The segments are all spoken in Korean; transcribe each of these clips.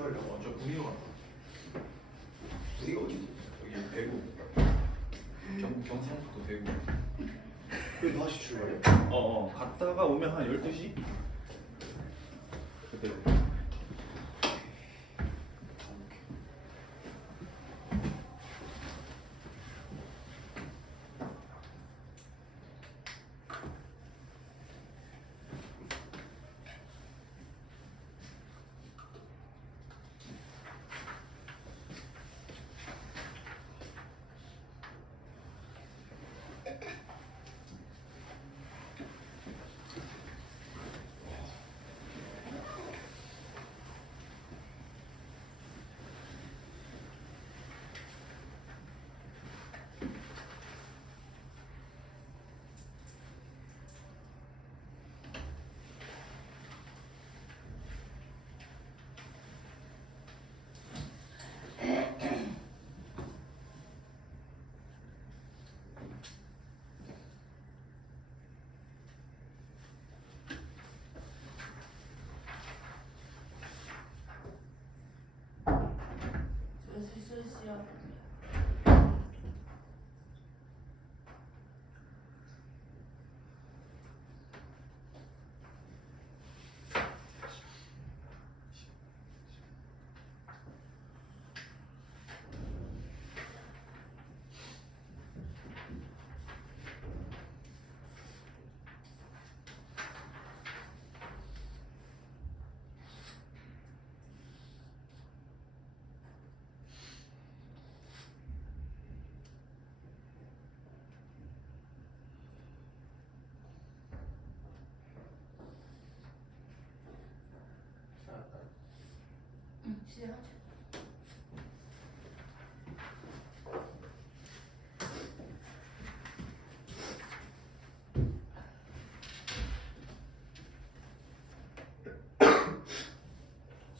출발하려고 완전 분위기가 왔다. 우리가 어디? 여기 대구 경상북도 대구. 왜 다시 출발해? 갔다가 오면 한 12시? 그때 시작하죠.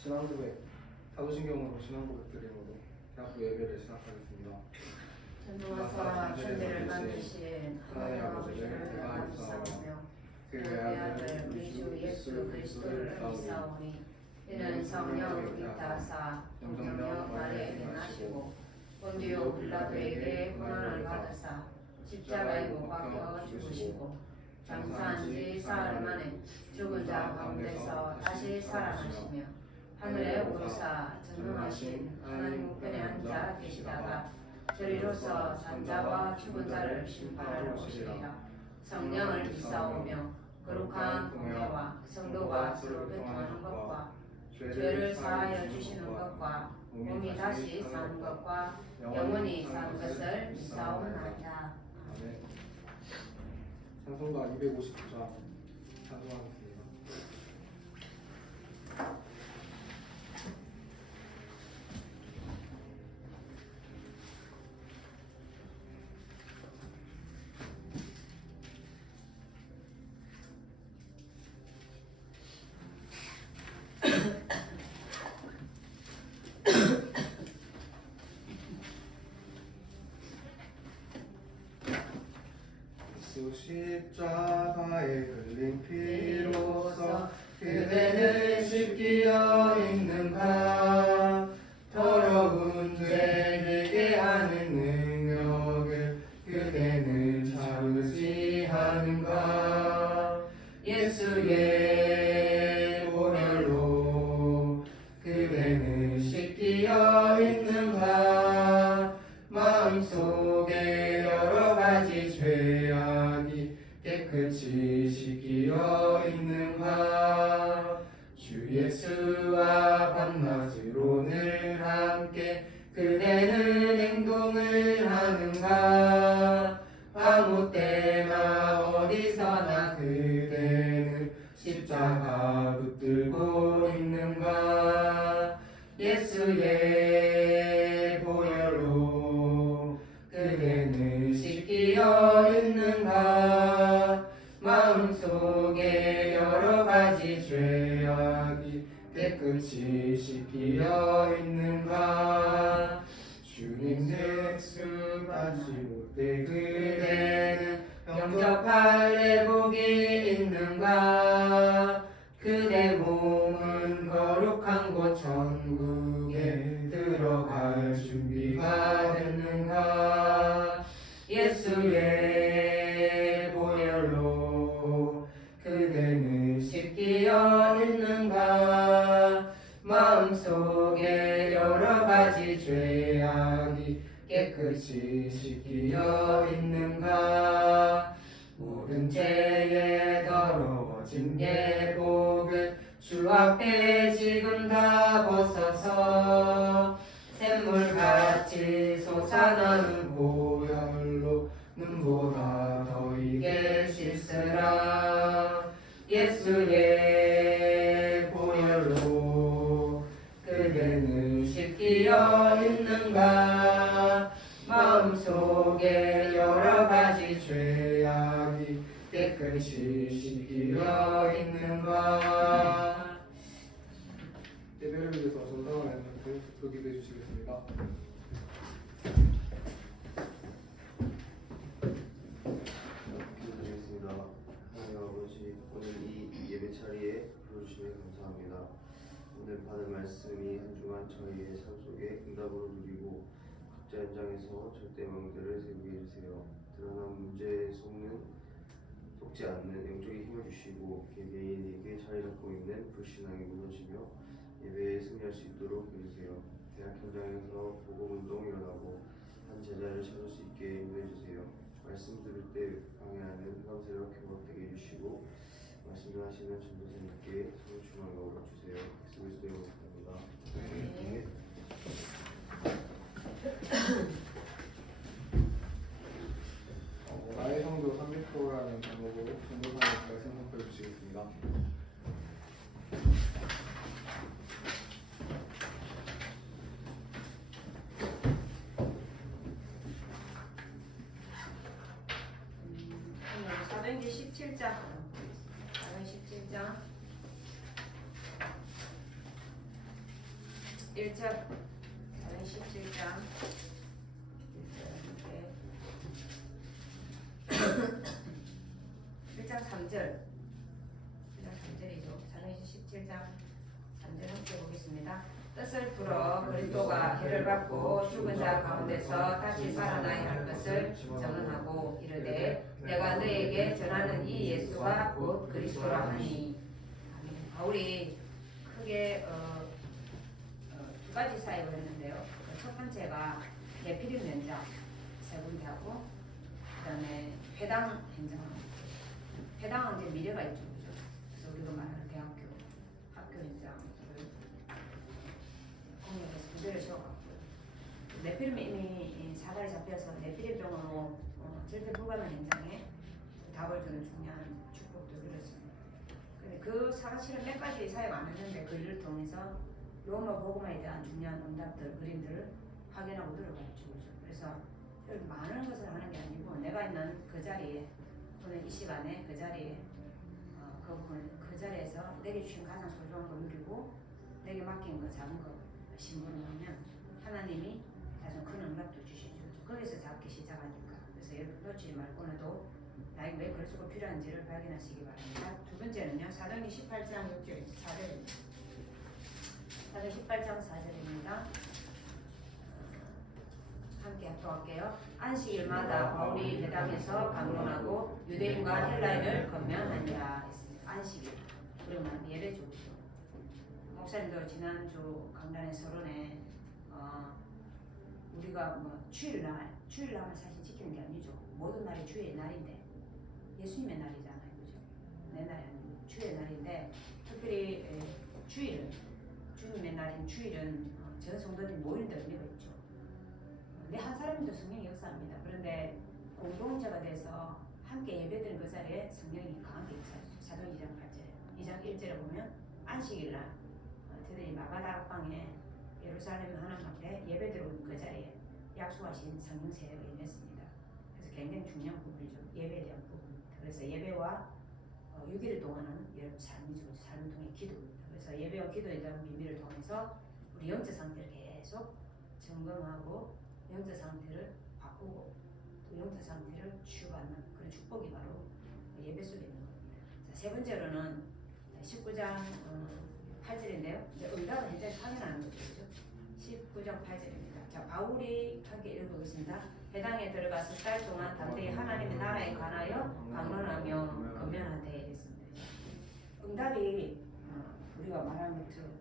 신앙고백 사도신경으로 신앙고백 드림으로 대학부 예배를 시작하겠습니다. 전도와서 천대를 만드신 하나님 아버지를 내가 믿사오며 그의 아들 우리 주 예수 그리스도를 믿사오니 이는 성령으로 잇따사 동정녀 마리아에 행하시고 본디오 빌라도에게 고난을 받으사 십자가에 못 박혀 죽으시고 장사한 지 사흘 만에 죽은 자 가운데서 다시 살아나시며 하늘에 오르사 전능하신 하나님 우편에 앉아 계시다가 저리로서 산자와 죽은 자를 심판하러 오시리라. 성령을 믿사오며 거룩한 공예와 성도가 서로 교통하는 것과 죄를 사하여 주시는 것과 몸이 다시 사는 것과 영원히 사는 것을 믿사오나이다. 아멘. 찬송가 259장 찬송하겠습니다. 십자가에 흘린 피로써 그대는 씻기어 있는가. 더러운 죄 회개하는 능력을 그대는 참으지 않은가. 예수의 보혈로 그대는 씻기어 있는가. 마음속에 여러 가지 죄악이 깨끗이 씻기어 있는가. 주 예수와 밤낮으로 늘 함께 그대는 행동을 하는가. 아무 때나 어디서나 그대는 십자가 붙들고 있는가. 예수의 보혈로 그대는 씻기어 있는가. 마음속에 여러 가지 죄악이 깨끗이 씻기어 있는가. 주님 예수 가지고 때 그대는 영접할 내복이 있는가. 그대 몸은 거룩한 곳 천국 준비가 됐는가 예수의 보혈로 그대는 씻기어 있는가 마음속에 여러 가지 죄악이 깨끗이 씻기어 있는가 모든 죄에 더러워진 예복을 주 앞에 지금 다 벗어서 샘물같이 솟아나는 보혈로 눈보다 더이게 씻으라 예수의 보혈로 그대는 씻기어 있는가 마음속에 여러 가지 죄악이 깨끗이 씻기어 있는가 예배를 위해서 전상을 했는데 기도해 주시겠습니다. 기도드리겠습니다. 하나님 아버지, 오늘 이 예배 자리에 불러주시면 감사합니다. 오늘 받은 말씀이 한 주간 저희의 삶 속에 응답으로 누리고 각자 현장에서 절대망대를 세우게 해주세요. 드러난 문제에 속지 않는 영적인 힘을 주시고 개개인에게 자리 잡고 있는 불신앙이 무너지며 예배에 승리할 수 있도록 해주세요. 대학 현장에서 복음운동이 일어나고 한 제자를 찾을 수 있게 인도해주세요. 말씀 들을 때 방해하는 흑암세력 회복되게 해주시고 말씀 전하시는 전도사님께 성령 충만을 얻어주세요. 예수 그리스도의 이름으로 기도합니다. 나의 성도 300%라는 제목으로 전도사님 말씀 선포해 주시겠습니다. 사도행전 17장 17장 1절 17장 1장 3절 3절이죠. 사도행전 17장 3절 함께 보겠습니다. 뜻을 풀어 그리스도가 해를 받고 죽은 자 가운데서 다시 살아나야 할 것을 전언하고 이르되 내가 너에게 전하는 이 예수가 곧 그리스도라 하니. 바울이 크게 두 가지 사역을 했는데요. 첫 번째가 네피림 연장 세 군데 하고 그다음에 회당 현장. 회당은 이제 미래가 있죠, 그죠? 그래서 우리가 말하는 학교 현장을 공역에서 무대를 세워갔고요. 네피림이 이미 사발이 잡혀서 네피림 병으로 절대 불가능한 현장에 답을 주는 중요한 축복도 누렸습니다. 근데 그 사실은 몇 가지 사역 안 했는데 그 일을 통해서 로마 복음에 대한 중요한 응답들, 그림들을 확인하고 들어갔죠. 그래서 많은 것을 하는 게 아니고 내가 있는 그 자리에 오늘 이 시간에 그 자리에 그 자리에서 내게 주신 가장 소중한 거 누리고 내게 맡긴 거 작은 거 신분을 하면 하나님이 나중 큰 응답도 주시죠. 거기서 잡기 시작하니까. 그래서 놓치지 말고 오늘도 나에게 왜 그리스도가 필요한지를 발견하시기 바랍니다. 두 번째는요. 사도행전 18장 6절 4절입니다. 사도행전 18장 4절입니다. 함께 합독할게요. 안식일마다 바울이 회당에서 강론하고 유대인과 헬라인을 건면하니라 했습니다. 안식일 그러면 예배죠. 목사님도 지난주 강단의 서론에 우리가 뭐 주일날은 사실 지키는 게 아니죠. 모든 날이 주의 날인데 예수님의 날이잖아요, 그죠? 내 날이 아니고 주의 날인데 특별히 주님의 날인 주일은 전 성도들이 모이는 데 의미가 있죠. 내 한 사람도 성령이 역사합니다. 그런데 공동체가 돼서 함께 예배드리는 그 자리에 성령이 강하게 역사하죠. 사도행전 2장 8절에 2장 1절에 보면 안식일날 저들이 마가다락방에 예루살렘 하나님 앞에 예배드리는 그 자리에 약속하신 성령 세례가 임했습니다. 그래서 굉장히 중요한 부분이죠. 예배에 대한 부분. 그래서 예배와 6일 동안은 여러분 삶이죠. 삶을 통해 기도입니다. 그래서 예배와 기도에 대한 비밀을 통해서 우리 영적 상태를 계속 점검하고 영적 상태를 바꾸고 또 영적 상태를 치유받는 그런 축복이 바로 예배 속에 있는 겁니다. 자, 세 번째로는 19장 8절인데요. 이제 응답을 현재 확인하는 거죠. 그렇죠? 19장 8절입니다. 자, 바울이 함께 읽어보겠습니다. 회당에 들어가서 10달 동안 담대히 하나님의 나라에 관하여 강론하며 건면하되 이랬습니다. 응답이 우리가 말하는 것처럼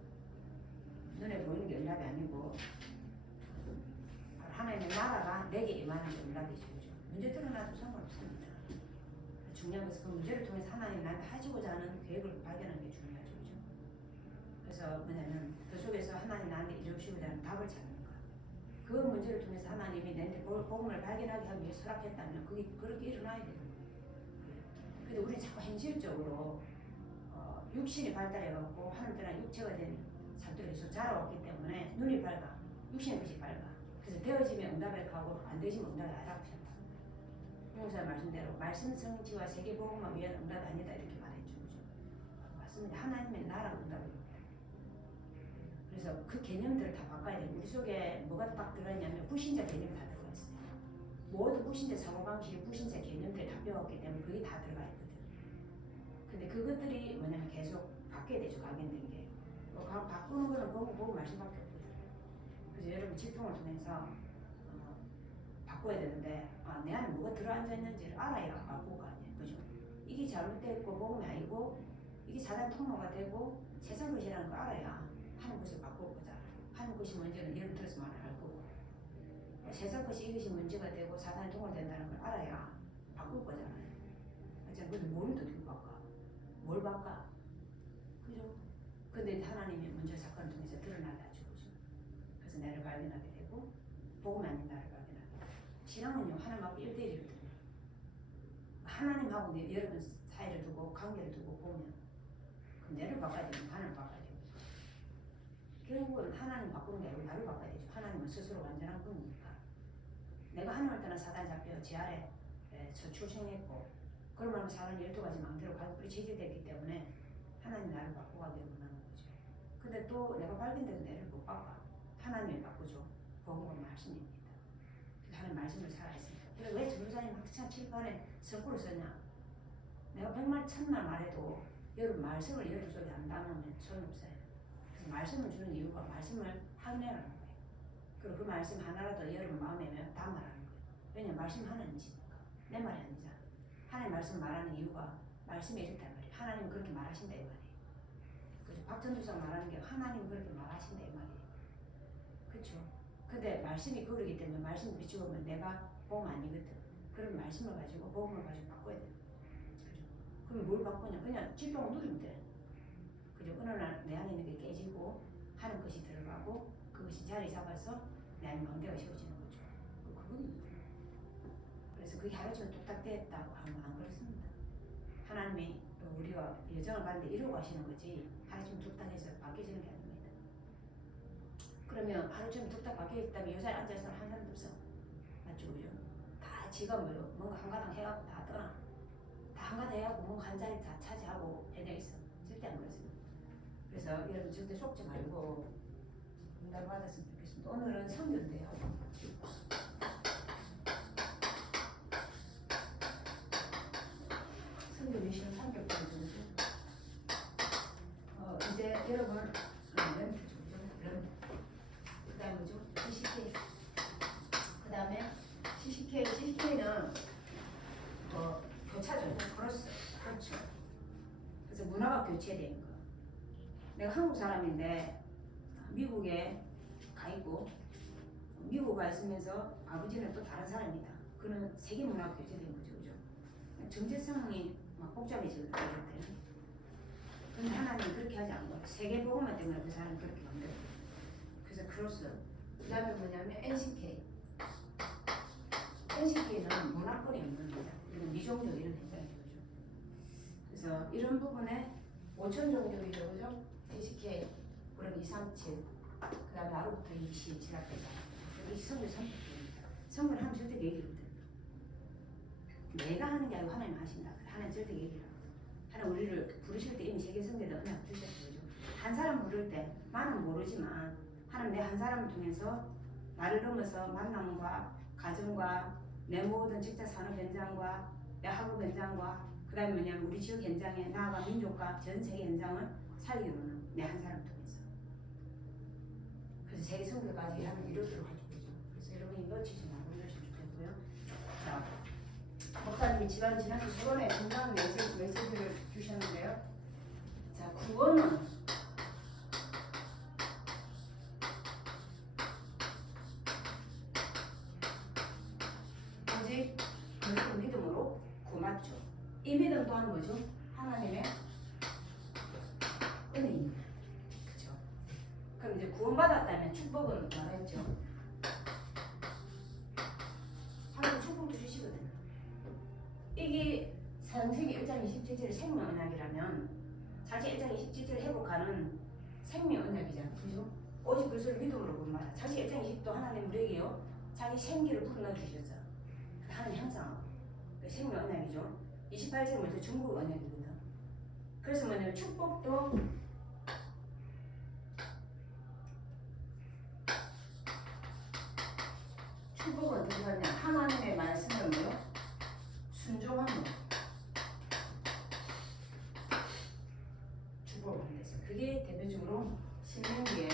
눈에 보이는 게 응답이 아니고 하나님의 나라가 내게 임하는 게 응답이죠. 문제 드러나도 상관없습니다. 중요한 것은 그 문제를 통해서 하나님이 나한테 하시고자 하는 계획을 발견하는 게 중요하죠. 그래서 뭐냐면 그 속에서 하나님 나한테 이루시고자 하는 답을 찾는 거야. 그 문제를 통해서 하나님이 내한테 복음을 발견하게 하기 위해 허락했다면 그게 그렇게 일어나야 돼요. 근데 우리 자꾸 현실적으로 육신이 발달해갖고 하늘들은 육체가 된 사람들에서 자라왔기 때문에 눈이 밝아. 육신의 빛이 밝아. 그래서 되어지면 응답을 가고 안 되어지면 응답이 아니라고 생각합니다. 용사 말씀대로 말씀 성취와 세계 복음을 위한 응답이 아니다 이렇게 말했죠. 그죠? 맞습니다. 하나님의 나라 응답입니다. 그래서 그 개념들을 다 바꿔야 돼요. 우리 속에 뭐가 딱 들어있냐면 불신자 개념이 다 들어가 있어요. 모든 불신자 사고방식, 불신자 개념들이 다 배웠기 때문에 그게 다 들어가 있거든. 근데 그것들이 뭐냐면 계속 바뀌어야 되죠. 각인된 게. 바꾸는 거는 보고 말씀밖에 없거든. 그래서 여러분 질풍을 통해서 바꿔야 되는데 내 안에 뭐가 들어앉아 있는지를 알아야 바꾸고 가냐. 그죠? 이게 잘못됐고 복음이 아니고 이게 사단 통로가 되고 세상 것이라는 걸 알아야 하는 것을 바꾸고 보자. 하는 것이 문제는 예를 들어서 말을 할 거고 세상 것이 이것이 문제가 되고 사단의 통로가 된다는 걸 알아야 바꿀 거잖아요. 근데 뭘 어떻게 바꿔? 뭘 바꿔? 그죠? 근데 하나님이 문제 사건을 통해서 드러나가지고 그죠? 그래서 나를 발견하게 되고 복음 아닌 나를 발견하게 되고 신앙은요 하나님 앞에 1대1이거든요. 하나님하고 여러분 사이를 두고 관계를 두고 보면 그럼 나를 바꿔야 되고 하나님 바꿔야 되고 결국은 하나님 바꾸는 게 아니고 나를 바꿔야 되죠. 하나님은 스스로 완전한 분이니까 내가 하나님을 떠나 사단 잡혀 지 아래 출생했고 그러면 사단이 12가지 망대로 가득 체질됐기 때문에 하나님 나를 바꿔가기를 원하는 거죠. 근데 또 내가 발견돼도 나를 못 바꿔. 하나님이 바꾸죠. 복음은 말씀입니다. 하나님 말씀을 살아있습니다. 그래 왜 전도사님 학창 칠판에 성구를 썼냐? 내가 100말 1000말 말해도 여러분 말씀을 여러분 속에 안 담으면 소용없어요. 그래서 말씀을 주는 이유가 말씀을 확인하라는 거예요. 그리고 그 말씀 하나라도 여러분 마음에 담으라는 거예요. 왜냐면 말씀 하나는 지니까 내 말이 아니잖아. 하나님 말씀 말하는 이유가 말씀이 이렇단 말이에요. 하나님 그렇게 말하신다 이 말이에요. 그죠? 박전도사 말하는 게 하나님 그렇게 말하신다 이 말이에요. 그렇죠? 근데 말씀이 그러기 때문에 말씀을 비추면 내가 복음 아니거든. 그런 말씀을 가지고 복음을 가지고 바꿔야 돼. 그죠? 그럼 뭘 바꾸냐? 그냥 질병을 누리면 돼. 그죠? 어느 날 내 안에 있는 게 깨지고 하는 것이 들어가고 그것이 자리 잡아서 내 안에 망대가 세워지는 거죠. 그건 그래서 그게 하루종일 뚝딱 됐다고 하면 안 그렇습니다. 하나님이 우리가 여정을 가는데 이루고 가시는 거지 하루종일 뚝딱해서 바뀌어지는 게 아닙니다. 그러면 하루종일 뚝딱 바뀌어있다면 요 자리에 앉아서 한 사람도 없어. 맞죠? 그죠? 다 지가 뭔가 한가닥 해갖고 다 떠나. 다 한가닥 해갖고 뭔가 한 자리 다 차지하고 해져 있어. 절대 안 그렇습니다. 그래서 여러분 절대 속지 말고 응답 받았으면 좋겠습니다. 오늘은 성경인데요. 성경 미션 300번 정도. 이제 여러분 렌트 그 다음에 뭐죠? CCK 그 다음에 CCK는 교차죠. 그렇죠. 그래서 문화가 교체된 거. 내가 한국 사람인데 미국에 가 있고 미국 가 있으면서 아버지는 또 다른 사람이다. 그는 세계 문화가 교체된 거죠. 그죠? 정체성이 막 복잡해지거든요. 근데 하나님 그렇게 하지 않고 세계 복음화 때문에 그 사람이 그렇게 만들어요. 그래서 크로스. 그 다음에 뭐냐면 NCK는 문화권이 없는 겁니다. 이건 미종족 이런 현상이죠. 그래서 이런 부분에 5천 종족이죠. 그죠? NCK 그럼 237. 그 다음에 나로부터 20 지나가자. 이 성을 선택입니다. 성을 하면 절대 얘기거든. 내가 하는 게 아니고 하나님 하신다. 하나님 절대 얘기를 하나님 우리를 부르실 때 이미 세계 성경에 은혜를 주셨죠. 한 사람 부를 때 나는 모르지만 하나님 내 한 사람을 통해서 나를 넘어서 만남과 가정과 내 모든 직장 산업 현장과 내 학업 현장과 그 다음에 뭐냐면 우리 지역 현장에 나아가 민족과 전 세계 현장을 살리기로는 내 한 사람 통해서 그래서 세계 성교까지 하는 이루도록 할 거죠. 목사님이 지난주 서론에 중간 메시지를 주셨는데요. 자, 구원은 오직 그 믿음으로 구맞죠. 이 믿음 또한 뭐죠? 하나님의 은혜입니다. 그죠? 그럼 이제 구원받았다면 축복은 뭐라 했죠? 하나님 축복도 주시거든요. 이게 창세기 1장 27절의 생명 언약이라면 자기 1장 27절을 회복하는 생명 언약이잖아요. 그죠? 오직 그리스도를 믿음으로 구원받아. 자기 1장 20도 하나님 우리에게요. 자기 생기를 불어넣어 주셨죠. 하나님 항상 생명 언약이죠. 28절은 먼저 중국 언약이거든. 그래서 뭐냐면 축복도 축복은 어떻게 하냐? 하나님의 말씀을 뭐요? 순종함으로 축복을 한댔어. 그게 대표적으로 신명기에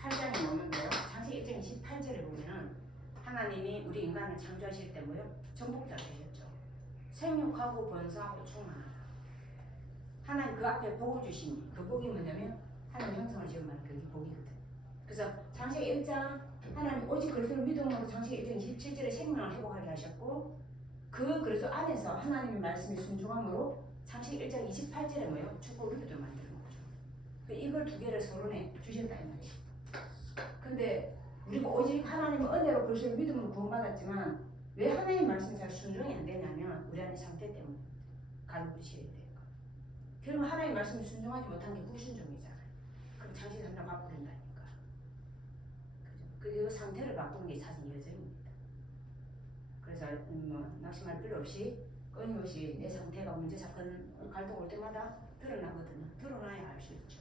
8장에 나오는데요. 창세기 1장 28절에 보면은 하나님이 우리 인간을 창조하실 때 뭐요? 정복자 되셨죠. 생육하고 번성하고 충만하다. 하나님 그 앞에 복을 주시니 그 복이 뭐냐면 하나님 형상을 지음하는 그게 복이거든. 그래서 창세기 1장 하나님 오직 그리스도를 믿음으로 창세기 1장 27절에 생명을 회복하게 하셨고 그 그리스도 안에서 하나님의 말씀에 순종함으로 창세기 1장 28절에 뭐요? 축복을 누리도록 만드는 거죠. 이걸 두 개를 서론에 주셨다 이 말이에요. 근데 우리가 오직 하나님의 은혜로 그리스도를 믿음으로 구원받았지만 왜 하나님 말씀에 잘 순종이 안 되냐면 우리 안의 상태 때문에 가는 부시게 돼요. 결국 하나님 말씀에 순종하지 못한 게 불순종이잖아요. 그럼 창세기 3장 바꾸린다니까. 그죠? 그 상태를 바꾸는 게 사실 여정입니다. 그래서 낙심할 필요 없이 끊임없이 내 상태가 문제 사건 갈등 올 때마다 드러나거든요. 드러나야 알 수 있죠.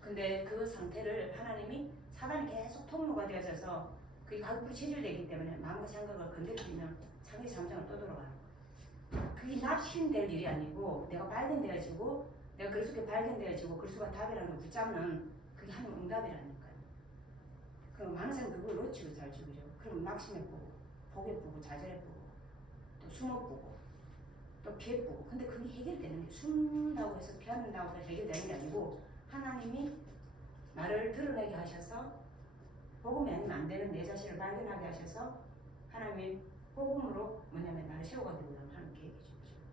근데 그 상태를 하나님이 사단이 계속 통로가 되어져서 그게 가급부로 체질되기 때문에 마음과 생각을 건드리면 창세기 3장을 또 돌아가는 거예요. 그게 납신될 일이 아니고 내가 발견되어지고 내가 그리스도께 발견되어지고 그리스도가 답이라는 걸 붙잡는 그게 하나님 응답이라니까요. 그럼 많은 사람이 그걸 놓치고 살죠. 그죠? 그럼 낙심해 보고 보게 보고 좌절해 보고 또 숨어 보고 또 피해 보고 근데 그게 해결되는 게 숨는다고 해서 피한다고 해서 해결되는 게 아니고 하나님이 나를 드러내게 하셔서 복음이 아니면 안 되는 내 자신을 발견하게 하셔서 하나님의 복음으로 뭐냐면 나를 세워가지고 하는 계획이죠.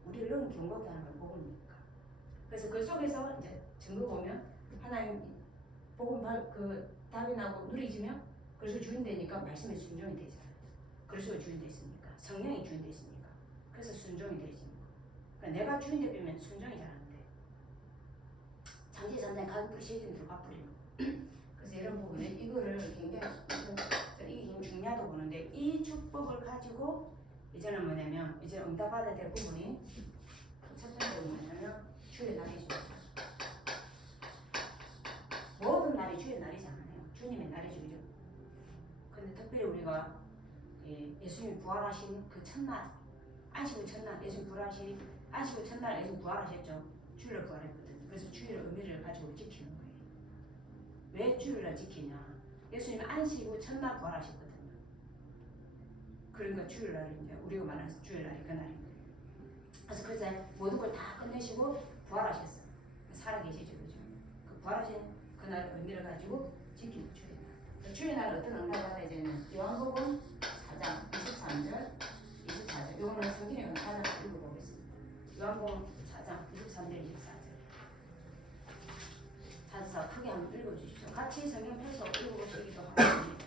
우리를 늘 경고케 하는 건 복음이니까. 그래서 그 속에서 이제 증거 보면 하나님 복음 그 답이 나고 누리지면 그래서 주인 되니까 말씀에 순종이 되잖아요. 그래서 주인 됐으니까 성령이 주인 됐으니까 그래서 순종이 되지. 그러니까 내가 주인 되면 순종이 잘 안 돼. 장기 전에 가족들이 시즌으로 바꾸리는 그래서 이런 부분에 이거를 굉장히 이게 굉장히 중요하다고 보는데 이 축복을 가지고 이제는 뭐냐면 이제 응답받아야 될 부분이 첫 번째는 뭐냐면 주의 날이죠. 모든 날이 주의 날이잖아요. 주님의 날이죠. 그죠? 근데 특별히 우리가 예수님이 부활하신 그 첫날 안식 후 첫날 예수님 부활하신 안식 후 첫날 예수님 부활하셨죠. 주일날 부활했거든요. 그래서 주일의 의미를 가지고 지키는 거예요. 왜 주일날 지키냐? 예수님이 안식 후 첫날 부활하셨거든요. 그러니까 주일날이 이제 우리가 말하는 주일날이 그날인 거예요. 그래서 그제 모든 걸 다 끝내시고 부활하셨어요. 살아계시죠, 그죠? 그 부활하신 그날 의미를 가지고 지키는 주일날. 그 주일날 어떤 응답을 받아야 되는 요한복음 4장 23절, 24절. 요거는 성경에 하나 읽어보겠습니다. 요한복음 4장 23절, 24절. 찾아서 크게 한번 읽어주십시오. 같이 성경 펴서 읽어보시기도 하겠습니다.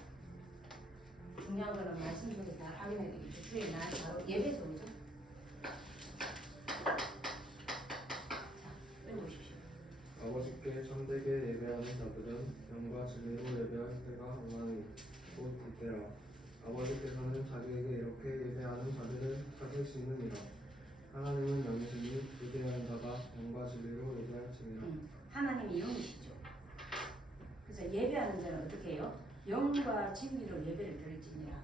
중요한 거는 말씀 속에서 다 확인해야 되겠죠. 주의 날 바로 예배소이죠. 자, 읽어보십시오. 아버지께 참되게 예배하는 자들은 영과 진리로 예배할 때가 오나니 곧 그때라. 아버지께서는 자기에게 이렇게 예배하는 자들을 찾으시느니라. 하나님은 영이시니 예배하는 자가 영과 진리로 예배할지니라. 하나님이 영이시죠. 그래서 예배하는 자는 어떻게 해요? 영과 진리로 예배를 드릴지니라.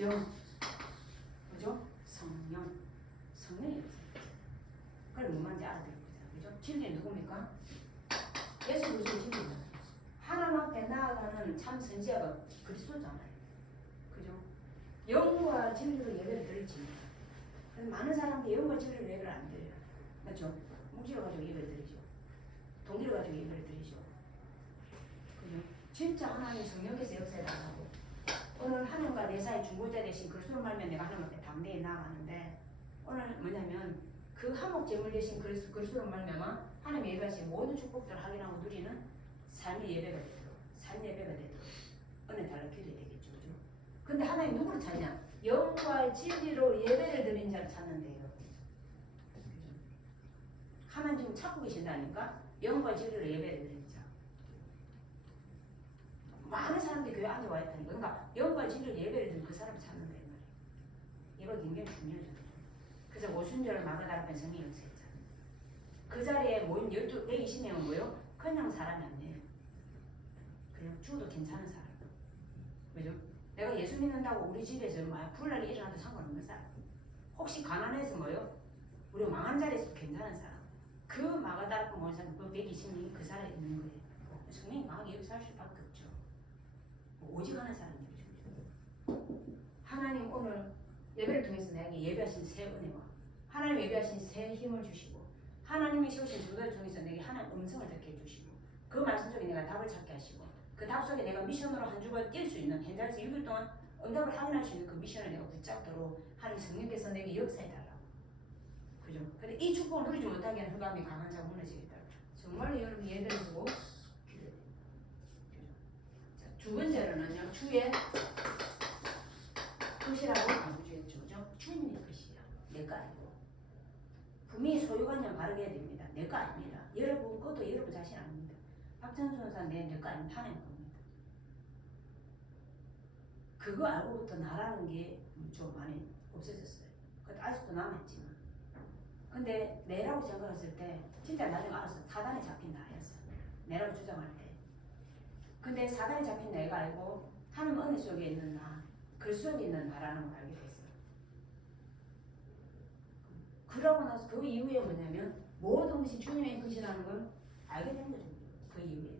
영, 그죠? 성령, 성령이 없어요. 그걸 뭔지 알아들을 거죠. 그죠? 진리는 누굽니까? 예수 그리스도 진리잖아요. 하나님 앞에 나아가는 참 선지자가 그리스도잖아요. 그죠? 영과 진리로 예배를 드릴지니라. 그래서 많은 사람들이 영과 진리를 예배를 안 드려요. 맞죠? 묵지를 가지고 예배를 드리죠. 동기를 가지고 예배를 드리죠. 그죠? 진짜 하나님 성령께서 역사에 나가고 오늘 하나님과 내 사이 중보자 대신 그리스도로 말면 내가 하나님 앞에 담대히 나아가는데 오늘 뭐냐면 그 한목 제물 대신 그리스도로 말면 하나님 예배하신 모든 축복들을 확인하고 누리는 삶의 예배가 되도록 삶 예배가 되도록 은혜 달라 기도해야 되겠죠. 그죠? 근데 하나님 누구를 찾냐? 영과 진리로 예배를 드리는 자를 찾는데요. 하나님 지금 찾고 계신다니까? 영과 진리로 예배를 드리는 자. 많은 사람들이 교회 앉아와 있다니까. 그러니까 영과 진리로 예배를 드리는 그 사람을 찾는다 이 말이에요. 예배가 굉장히 중요하죠. 그래서 오순절을 막아달라는 성의 역사했잖아요. 그 자리에 모인 120명은 뭐요? 그냥 사람이 아니에요. 그냥 죽어도 괜찮은 사람. 그죠? 내가 예수 믿는다고 우리 집에서 불날이 일어나도 상관없는 사람. 혹시 가난해서 뭐요? 우리 망한 자리에서 괜찮은 사람. 그 막아달라고 모인 사람, 그 120명이 그 자리에 있는 거예요. 성령이 망하게 여기 살 수밖에 없죠. 오직 하는 사람들이죠. 하나님 오늘 예배를 통해서 내게 예배하신 새 은혜와 하나님 예배하신 새 힘을 주시고 하나님이 세우신 주도를 통해서 내게 하나님 음성을 듣게 해주시고 그 말씀 속에 내가 답을 찾게 하시고 그 답 속에 내가 미션으로 한 주간 뛸 수 있는 현장에서 6일 동안 응답을 확인할 수 있는 그 미션을 내가 붙잡도록 하나님 성령께서 내게 역사해달라고. 그죠? 근데 이 축복을 누리지 못하게 하는 흑암이 강한 자가 무너지겠다. 정말로 여러분 예배를 보고 기도해요. 자, 두 번째로는요. 주의 뜻이라고 강조했죠. 그죠? 주님의 뜻이야. 내가 아니고. 분명히 소유관념 바르게 해야 됩니다. 내가 아닙니다. 여러분 것도 여러분 자신 아닙니다. 박찬수 선사 내가 아닌 하나님 겁니다. 그거 알고부터 나라는 게 좀 많이 없어졌어요. 그것도 아직도 남아있지만. 근데 내라고 생각했을 때 진짜 나중에 알았어. 사단에 잡힌 나였어. 내라고 주장할 때. 근데 사단에 잡힌 내가 알고 하나님 은혜 속에 있는 나, 글 속에 있는 나라는 걸 알게 됐어요. 그러고 나서 그 이후에 뭐냐면 모든 것이 주님의 뜻이라는 걸 알게 된 거죠. 그 이후에.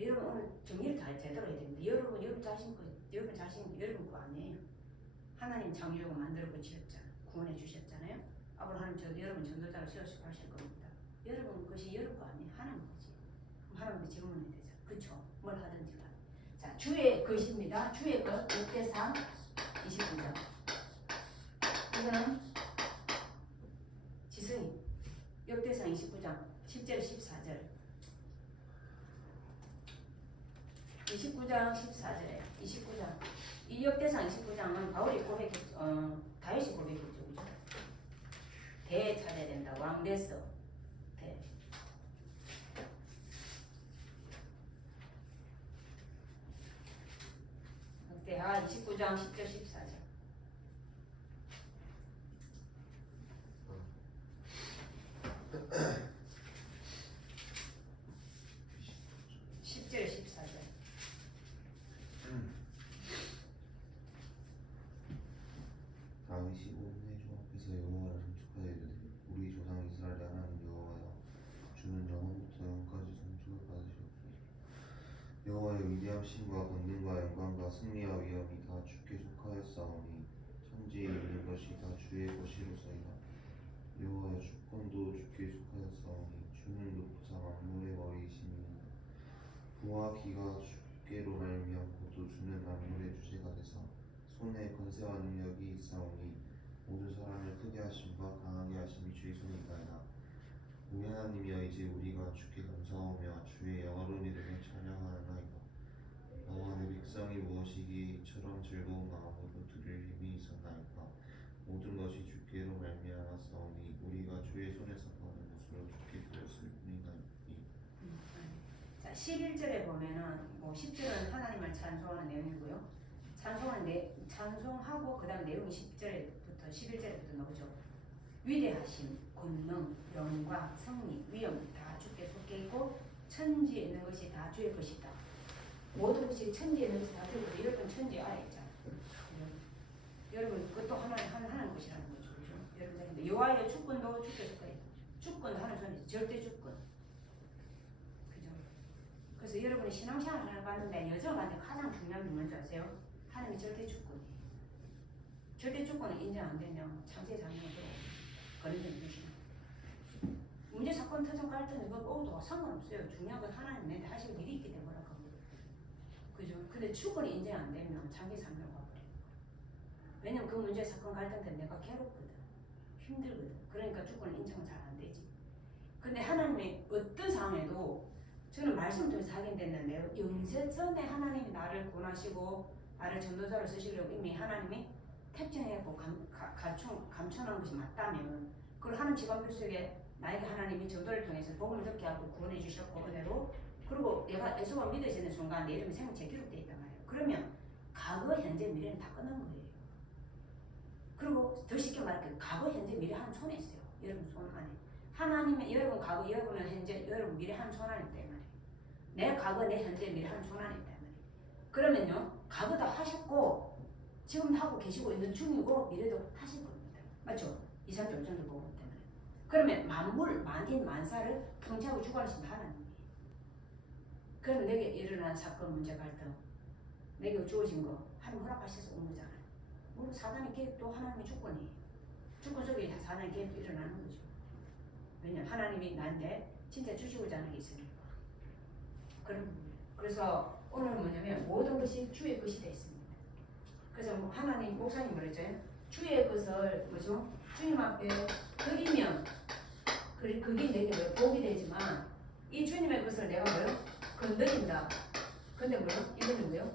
여러분 오늘 정리를 다 제대로 해야 됩니다. 여러분 자신 여러분 거 아니에요. 하나님 창조주가 만들어 붙이셨잖아. 구원해 주셨잖아요. 앞으로 하나님 여러분 전도자로 세우시고 하실 겁니다. 여러분 것이 여러분 거 아니에요. 하나님 거지. 그럼 하나님께 질문해야 되죠. 그렇죠? 뭘 하든지 간에. 자, 주의 것입니다. 주의 것 역대상 29장. 이거는 지성이 역대상 29장 10절 14절 29장 14절에 29장 이 역대상 29장은 바울이 다윗이 고백했죠. 그죠? 대 찾아야 된다. 왕 됐어. 대. 역대하 29장 10절 14절 10절 14절 다윗이 온 회중 앞에서 여호와를 송축하여 이르되 우리 조상 이스라엘의 하나님 여호와여 주는 영원부터 영까지 송축을 받으시옵소서. 여호와의 위대하심과 권능과 영광과 승리와 위엄이 다 주께 속하였사오니 천지에 있는 것이 다 주의 것이로소이다. 여호와의 주권도 주께 속하였사오니 주는 높으사 만물의 머리이심이니이다. 부와 기가 주께로 말미암고도 주는 만물의 주제가 되사 손에 권세와 능력이 있사오니 모든 사람을 크게 하심과 강하게 하심이 주의 손이니이다. 우리 하나님이여 이제 우리가 주께 감사하며 주의 영화로운 이름을 찬양하나이다. 너와 내 백성이 무엇이기에 이처럼 즐거운 마음으로 들을 힘이 있었나이까. 모든 것이 주께로 말미암았사오니 우리가 주의 손에서 받은 것으로 주께 드렸을 뿐이나이다. 자, 11절에 보면은 10절은 하나님을 찬송하는 내용이고요. 찬송하고 그다음 내용이 10절부터 11절부터 나오죠. 위대하심, 권능, 영광, 승리, 위엄 다 주께 속해 있고 천지에 있는 것이 다 주의 것이다. 모든 것이 천지에 있는 것이 다 주의 것이다. 여러분 천지 알아 있잖아. 여러분 그것도 하나님 것이라는 거죠. 그죠? 여러분 여호와의 주권도 주께 속해 있고 주권도 하나님 손이죠. 절대 주권. 그죠? 그래서 여러분이 신앙생활을 하는데 여정한테 가장 중요한 게 뭔지 아세요? 하나님의 절대 주권이에요. 절대 주권은 인정 안 되면 창제 장면으로 거론된 것입니다. 문제 사건 터전 갈등 이거 오도 상관없어요. 중요한 건 하나님 내한테 하실 일이 있기 때문에 겁니다. 그죠? 근데 주권이 인정 안 되면 창제 장면으로 가버려요. 왜냐면 그 문제 사건 갈등 때 내가 괴롭거든. 힘들거든. 그러니까 주권 인정은 잘 안 되지. 근데 하나님이 어떤 상황에도 저는 말씀 통해서 하게 됐는데요. 영세 전에 하나님이 나를 구원하시고 나를 전도자로 쓰시려고 이미 하나님이 택정했고 감춰놓은 것이 맞다면 그걸 하는 직원들 속에 나에게 하나님이 전도를 통해서 복음을 듣게 하고 구원해 주셨고 은혜로 그리고 내가 예수가 믿어지는 순간 내 이름이 생명책에 기록되어 있단 말이에요. 그러면 과거, 현재, 미래는 다 끝난 거예요. 그리고 더 쉽게 말할게요. 과거, 현재, 미래 한 손에 있어요. 여러분 손 안에. 하나님의 여러분 과거, 여러분은 현재, 여러분 미래 한 손 안에 있단 말이에요. 내 과거, 내 현재, 미래 한 손 안에 있단 말이에요. 그러면요. 과거 다 하셨고 지금 하고 계시고 있는 중이고 미래도 하실 겁니다. 맞죠? 이산 점선도 보고 때문에. 그러면 만물, 만인, 만사를 통치하고 주관하신 하나님이에요. 그러면 내게 일어난 사건, 문제, 갈등 내게 주어진 거 하나님 허락하셔서 온 거잖아요. 물론 사단의 개입도 하나님의 주권이에요. 주권 속에 다 사단의 개입도 일어나는 거죠. 왜냐면 하나님이 나한테 진짜 주시고자 하는 게 있으니까. 그래서 오늘은 뭐냐면 모든 것이 주의 것이 됐습니다. 그래서 하나님 목사님 그랬죠. 주의 것을 뭐죠? 주님 앞에 드리면 그게 내게 뭐요? 복이 되지만 이 주님의 것을 내가 뭐요? 건드린다. 근데 뭐요? 이거는 뭐요?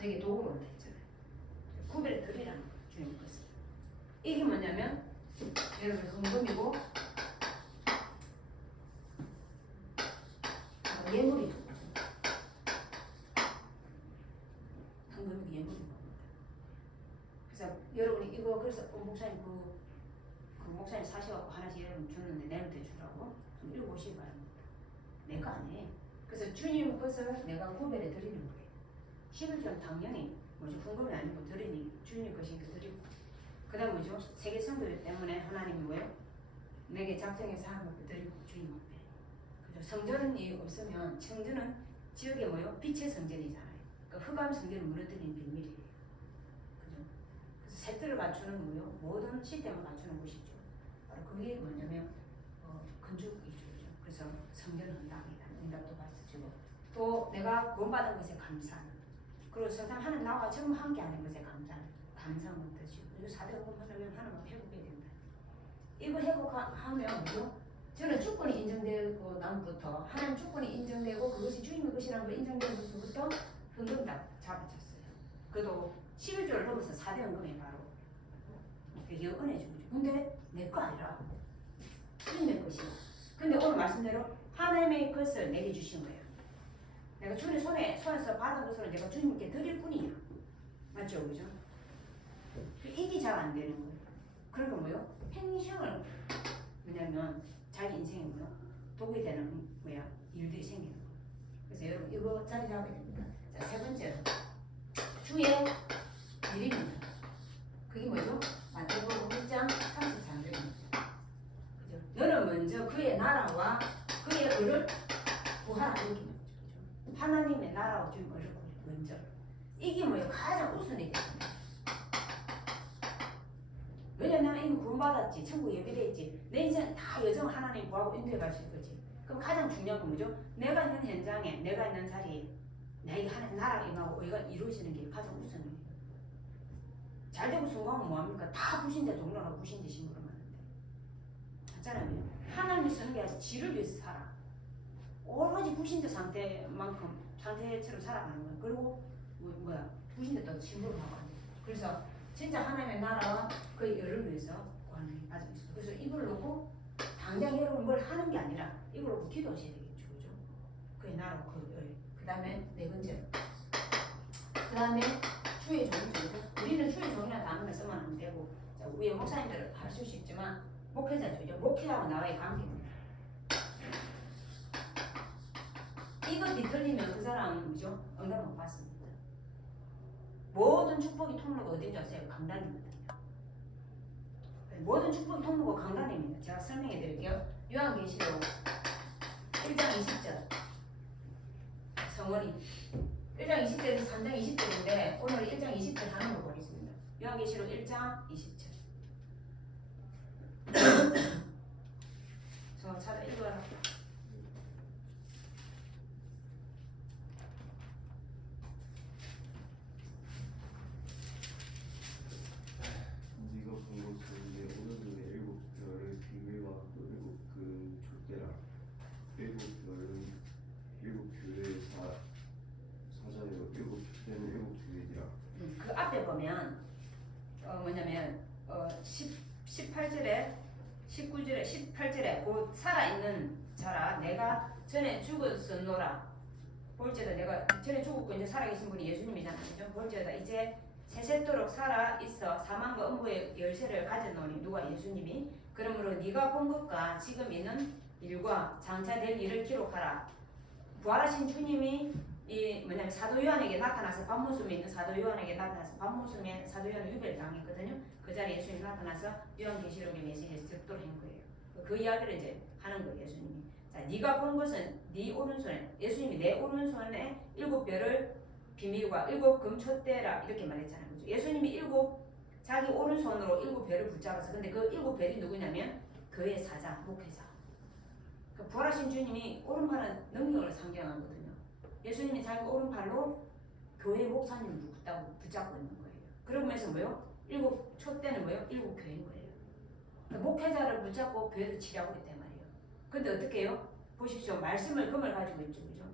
내게 도구로 온다 했잖아요. 구별해 드리라는 거예요. 주님의 것을. 이게 뭐냐면 여러분 헌금이고 예물이죠. 헌금이 예물입니다. 그래서 여러분이 이거 그래서 목사님 그 목사님 사셔갖고 하나씩 여러분 줬는데 내한테 주라고 좀 읽어보시기 바랍니다. 내가 아니에요. 그래서 주님 것을 내가 구별해 드리는 거예요. 11조 당연히 뭐죠? 헌금이 아니고 드리니 주님 것이니까 드리고 그 다음 뭐죠? 세계 성도들 때문에 하나님이 뭐예요? 내게 작정해서 하는 것도 드리고 주님 앞에 그죠? 성전이 없으면 성전은 지역에 뭐예요? 빛의 성전이잖아요. 그러니까 흑암 성전을 무너뜨리는 비밀이에요. 그죠? 그래서 색들을 갖추는 거예요. 모든 시스템을 갖추는 곳이죠. 바로 그게 뭐냐면 건축이죠. 그래서 성전은 응답이다. 응답도 받으시고 또 내가 구원받은 것에 감사하는 그리고 세상 하는 나와 지금 함께 하는 것에 감사한 뜻이고 그리고 4대 헌금 하려면 하나만 회복해야 된다. 이거 회복하면 뭐죠? 저는 주권이 인정되고 난부터 하나님 주권이 인정되고 그것이 주님의 것이라는 걸 인정되는 것부터 헌금 다 잡아쳤어요. 그래도 11조를 넘어서 4대 헌금에 바로 이게 은혜 주죠. 근데 내 거 아니라 주님의 것이야. 근데 오늘 말씀대로 하나님의 것을 내게 주신 거예요. 내가 주님 손에서 받은 것으로 내가 주님께 드릴 뿐이야. 맞죠? 그죠? 이게 잘 안 되는 거예요. 그러니까 뭐요? 행성을 뭐냐면 자기 인생에 뭐요? 독이 되는 뭐야? 일들이 생기는 거예요. 그래서 여러분 이거 자리 잡아야 됩니다. 자, 세 번째로 주의 일입니다. 그게 뭐죠? 마태복음 1장 33절입니다. 그죠? 너는 먼저 그의 나라와 그의 의를 구하라 이렇게 말이죠. 하나님의 나라와 주의 의를 먼저. 이게 뭐예요? 가장 우선이 됩니다. 왜냐면 이미 구원받았지, 천국 예비되었지, 내 인생 다 여정 하나님 구하고 인도해 가실 거지. 그럼 가장 중요한 건 뭐죠? 내가 있는 현장에, 내가 있는 자리에 나에게 하나님 나라가 임하고 의가 이루어지는 게 가장 우선이에요. 잘 되고 성공하면 뭐합니까? 다 불신자 종로나 불신자 신부로 만드는데 맞잖아요. 하나님이 쓰는 게 아니라 지를 위해서 살아. 오로지 불신자 상태처럼 살아가는 거예요. 그리고 불신자 또 신부로 하고 앉아. 그래서 진짜 하나님의 나라와 그 열을 위해서 구하는 게 빠져 있어요. 그래서 이걸 놓고 당장 여러분 뭘 하는 게 아니라 이걸 놓고 기도하셔야 되겠죠, 그죠? 그의 나라와 그 열. 그 다음에 네 번째로. 그 다음에 주의 종이죠. 우리는 주의 종이라는 단어만 쓰면 안 되고, 자, 위에 목사님들은 할 수 있지만 목회자죠. 목회자와 나와의 관계입니다. 이거 뒤틀리면 그 사람은 뭐죠? 응답을 못 받습니다. 모든 축복의 통로가 어딘지 아세요? 강단입니다. 모든 축복의 통로가 강단입니다. 제가 설명해 드릴게요. 요한계시록 1장 20절 성원이 1장 20절에서 3장 20절인데 오늘 1장 20절 하는 거 보겠습니다. 요한계시록 1장 20절. 저 찾아 읽어라. 네가 본 것은 내 오른손에 일곱 별의 비밀과 일곱 그 촛대라. 일곱 별은 일곱 교회의 사자요. 일곱 촛대는 일곱 교회니라. 그 앞에 보면 뭐냐면 18절에 19절에 18절에 곧 살아있는 자라 내가 전에 죽었었노라. 볼지어다 내가 전에 죽었고 이제 살아계신 분이 예수님이잖아요. 그죠? 볼지어다 이제 세세토록 살아 있어 사망과 음부의 열쇠를 가졌노니 누가 예수님이 그러므로 네가 본 것과 지금 있는 일과 장차 될 일을 기록하라. 부활하신 주님이 이 뭐냐면 사도 요한에게 나타나서 밤모습에 있는 사도 요한에게 나타나서 밤모습에 사도 요한 유배를 당했거든요. 그 자리에 예수님이 나타나서 요한계시록의 메시지에서 적도를 한 거예요. 그 이야기를 이제 하는 거예요. 예수님이. 자, 네가 본 것은 네 오른손에 예수님이 내 오른손에 일곱 별을 비밀과 일곱 금촛대라 이렇게 말했잖아요. 그죠? 예수님이 자기 오른손으로 일곱 별을 붙잡아서 근데 그 일곱 별이 누구냐면 교회 사자, 목회자. 그 부활하신 주님이 오른팔은 능력을 상징하거든요. 예수님이 자기 오른팔로 교회 목사님을 붙잡고 있는 거예요. 그러면서 뭐요? 일곱 촛대는 뭐요? 일곱 교회인 거예요. 그러니까 목회자를 붙잡고 교회를 치려고 있단 말이에요. 근데 어떻게 해요? 보십시오. 말씀을 금을 가지고 있죠. 그죠?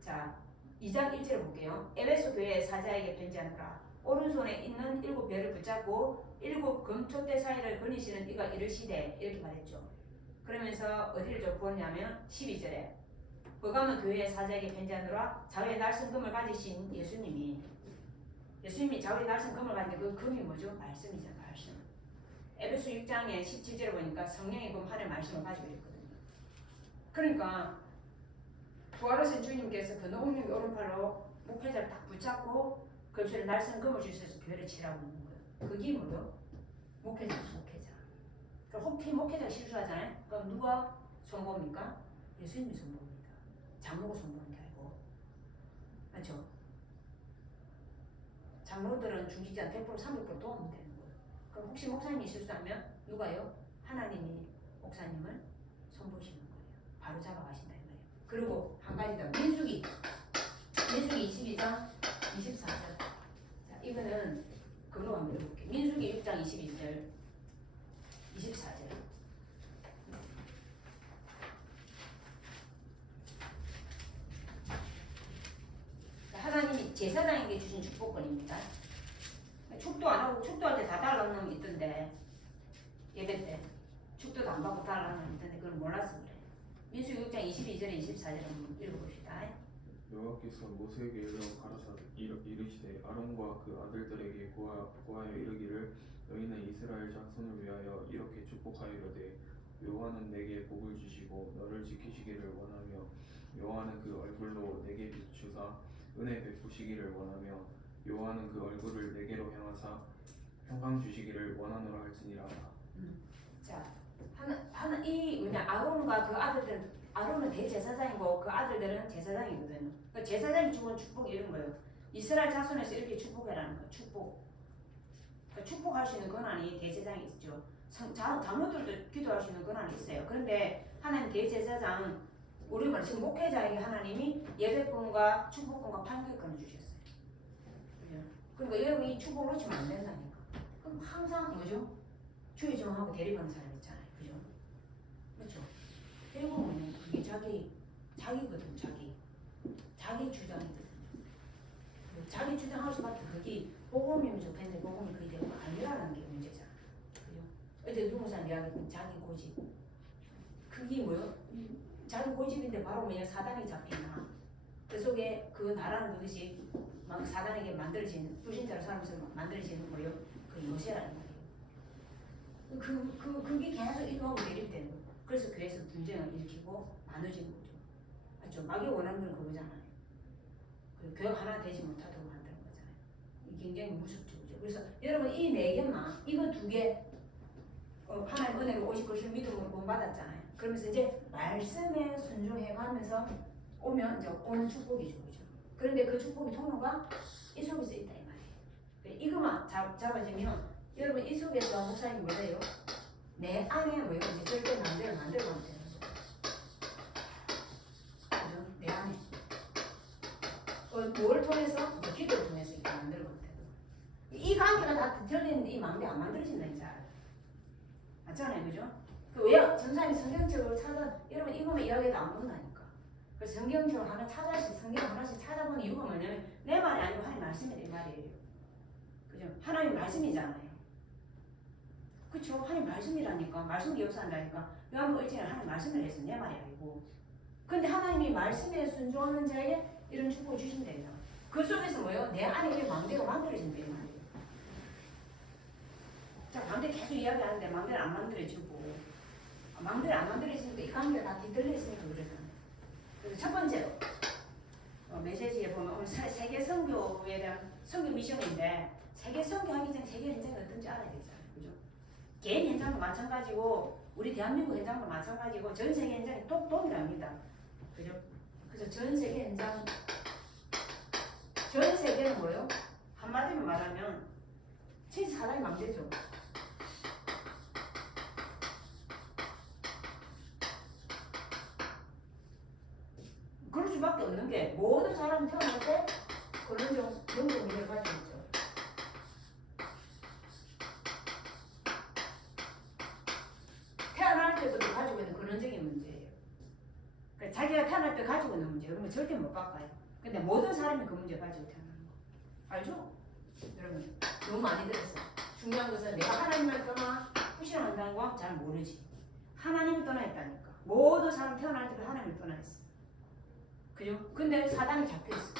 자, 2장 1절을 볼게요. 에베소 교회의 사자에게 편지하노라. 오른손에 있는 일곱 별을 붙잡고 일곱 금촛대 사이를 거니시는 이가 이르시되 이렇게 말했죠. 그러면서 어디를 좀 보냐면 12절에 버가모 교회의 사자에게 편지하노라. 자위의 날선 금을 가지신 예수님이 자위의 날선 금을 가지는데 그 금이 뭐죠? 말씀이잖아요. 말씀. 에베소 6장에 17절에 보니까 성령의 금 하늘 말씀을 가지고 있거든요. 그러니까 부활하신 주님께서 그 노홍룡의 오른팔로 목회자를 딱 붙잡고 그것을 날선 금을 주셔서 교회를 치라고 있는 거예요. 그게 뭐요? 목회자. 그럼 혹시 목회자가 실수하잖아요. 그럼 누가 손봅니까? 예수님이 손봅니다. 장로가 손보는 게 아니고. 맞죠? 장로들은 중직자 100% 300% 도움이 되는 거예요. 그럼 혹시 목사님이 실수하면 누가요? 하나님이 목사님을 손보시는 거예요. 바로 잡아가신다 이 말이에요. 그리고 한 가지 더 민수기 22장 24절. 자, 이거는 그걸로 한번 읽어볼게요. 민수기 6장 22절 24절. 하나님이 제사장에게 주신 축복권입니다. 축도 안 하고 축도할 때 다 달라는 놈이 있던데 예배 때 축도도 안 받고 달라는 놈이 있던데 그걸 몰라서 그래. 민수기 6장 22절에 24절 한번 읽어봅시다. 여호와께서 모세에게 일러 가라사 이르시되 아론과 그 아들들에게 고하여 이르기를 너희는 이스라엘 자손을 위하여 이렇게 축복하이로되 여호와는 내게 복을 주시고 너를 지키시기를 원하며 여호와는 그 얼굴로 내게 비추사 은혜 베푸시기를 원하며 여호와는 그 얼굴을 내게로 향하사 평강 주시기를 원하노라 할지니라. 자, 이 뭐냐 아론과 그 아들들 아론은 대제사장이고 그 아들들은 제사장이거든요. 그 제사장이 주는 축복 이런 거예요. 이스라엘 자손에서 이렇게 축복해라는 거예요. 축복. 그러니까 축복할 수 있는 권한이 대제사장이 있죠. 장로들도 기도할 수 있는 권한이 있어요. 그런데 하나님 대제사장 우리 말 지금 목회자에게 하나님이 예배권과 축복권과 판결권을 주셨어요. 그죠? 그러니까 여러분 이 축복을 놓치면 안 된다니까. 그럼 항상 뭐죠? 주의 정하고 대립하는 사람 있잖아요. 그죠? 그렇죠? 결국은 그게 자기거든. 자기 주장이거든. 자기 주장할 수밖에 그게 복음이면 좋겠는데 복음이 그게 되고 아니라는 게 문제잖아. 그죠? 어제 누구사 이야기했던 자기 고집. 그게 뭐요? 자기 고집인데 바로 뭐냐 사단이 잡히나 그 속에 그 나라는 그것이 막 사단에게 만들어진 불신자로 살면서 만들어지는 거요. 그 요새라는 거예요. 그게 계속 이거하고 대립되는 거예요. 그래서 교회에서 분쟁을 일으키고 나눠지는 거죠. 맞죠? 마귀 원하는 건 그거잖아요. 그 교회가 하나 되지 못하도록 만드는 거잖아요. 이게 굉장히 무섭죠. 그죠? 그래서 여러분 이 네 개만 이거 두 개 하나님 은혜로 오실 것을 믿음으로 본받았잖아요. 그러면서 이제 말씀에 순종해가면서 오면 이제 오는 축복이죠. 그죠? 그런데 그 축복의 통로가 이 속에서 있다 이 말이에요. 이것만 잡아지면 여러분 이 속에서 목사님이 뭐래요? 내 안에 뭐요? 이제 절대 만들면 되는 거예요. 그죠? 내 안에. 뭘 통해서? 기도를 통해서 이렇게 만들면 돼요. 이 관계가 다 들리는데 이 망대 안 만들어진다 이제. 맞잖아요, 그죠? 왜요? 전사님 성경책을 찾아 여러분 이거만 이야기해도 안 본다니까. 그래서 성경책을 하나 찾아씩 성경 하나씩 찾아보는 이유가 뭐냐면 내 말이 아니고 하나님 말씀이 내 말이에요. 그죠? 하나님 말씀이잖아요. 그쵸? 하나님 말씀이라니까. 말씀이 역사한다니까. 요한복음 1장에 하나님 말씀을 해서 내 말이 아니고. 근데 하나님이 말씀에 순종하는 자에게 이런 축복을 주신대요. 그 속에서 뭐예요? 내 안에 이 망대가 만들어진대 이 말이에요. 자, 망대 계속 이야기하는데 망대를 안 만들어지고 망대를 안 만들어지니까 이 관계가 다 뒤틀려 있으니까 그러잖아요. 그래서 첫 번째로 메시지에 보면 오늘 세계 선교에 대한 선교 미션인데 세계 선교하기 전에 세계 현장이 어떤지 알아야 되잖아요. 그죠? 개인 현장도 마찬가지고 우리 대한민국 현장도 마찬가지고 전 세계 현장이 동일합니다. 그죠? 그래서 전 세계 현장 전 세계는 뭐예요? 한마디로 말하면 진짜 사단이 망대죠. 그럴 수밖에 없는 게 모든 사람이 태어날 때 그런 영적 문제를 가지고 있죠. 태어날 때부터 가지고 있는 근원적인 문제예요. 그러니까 자기가 태어날 때 가지고 있는 문제, 그러면 절대 못 바꿔요. 근데 모든 사람이 그 문제 가지고 태어나는 거. 알죠? 여러분, 너무 많이 들었어요. 중요한 것은 내가 하나님을 떠나 후신한다는 거 잘 모르지. 하나님을 떠나 있다니까. 모든 사람 태어날 때도 하나님을 떠나 있어. 그죠? 근데 사단이 잡혀있어.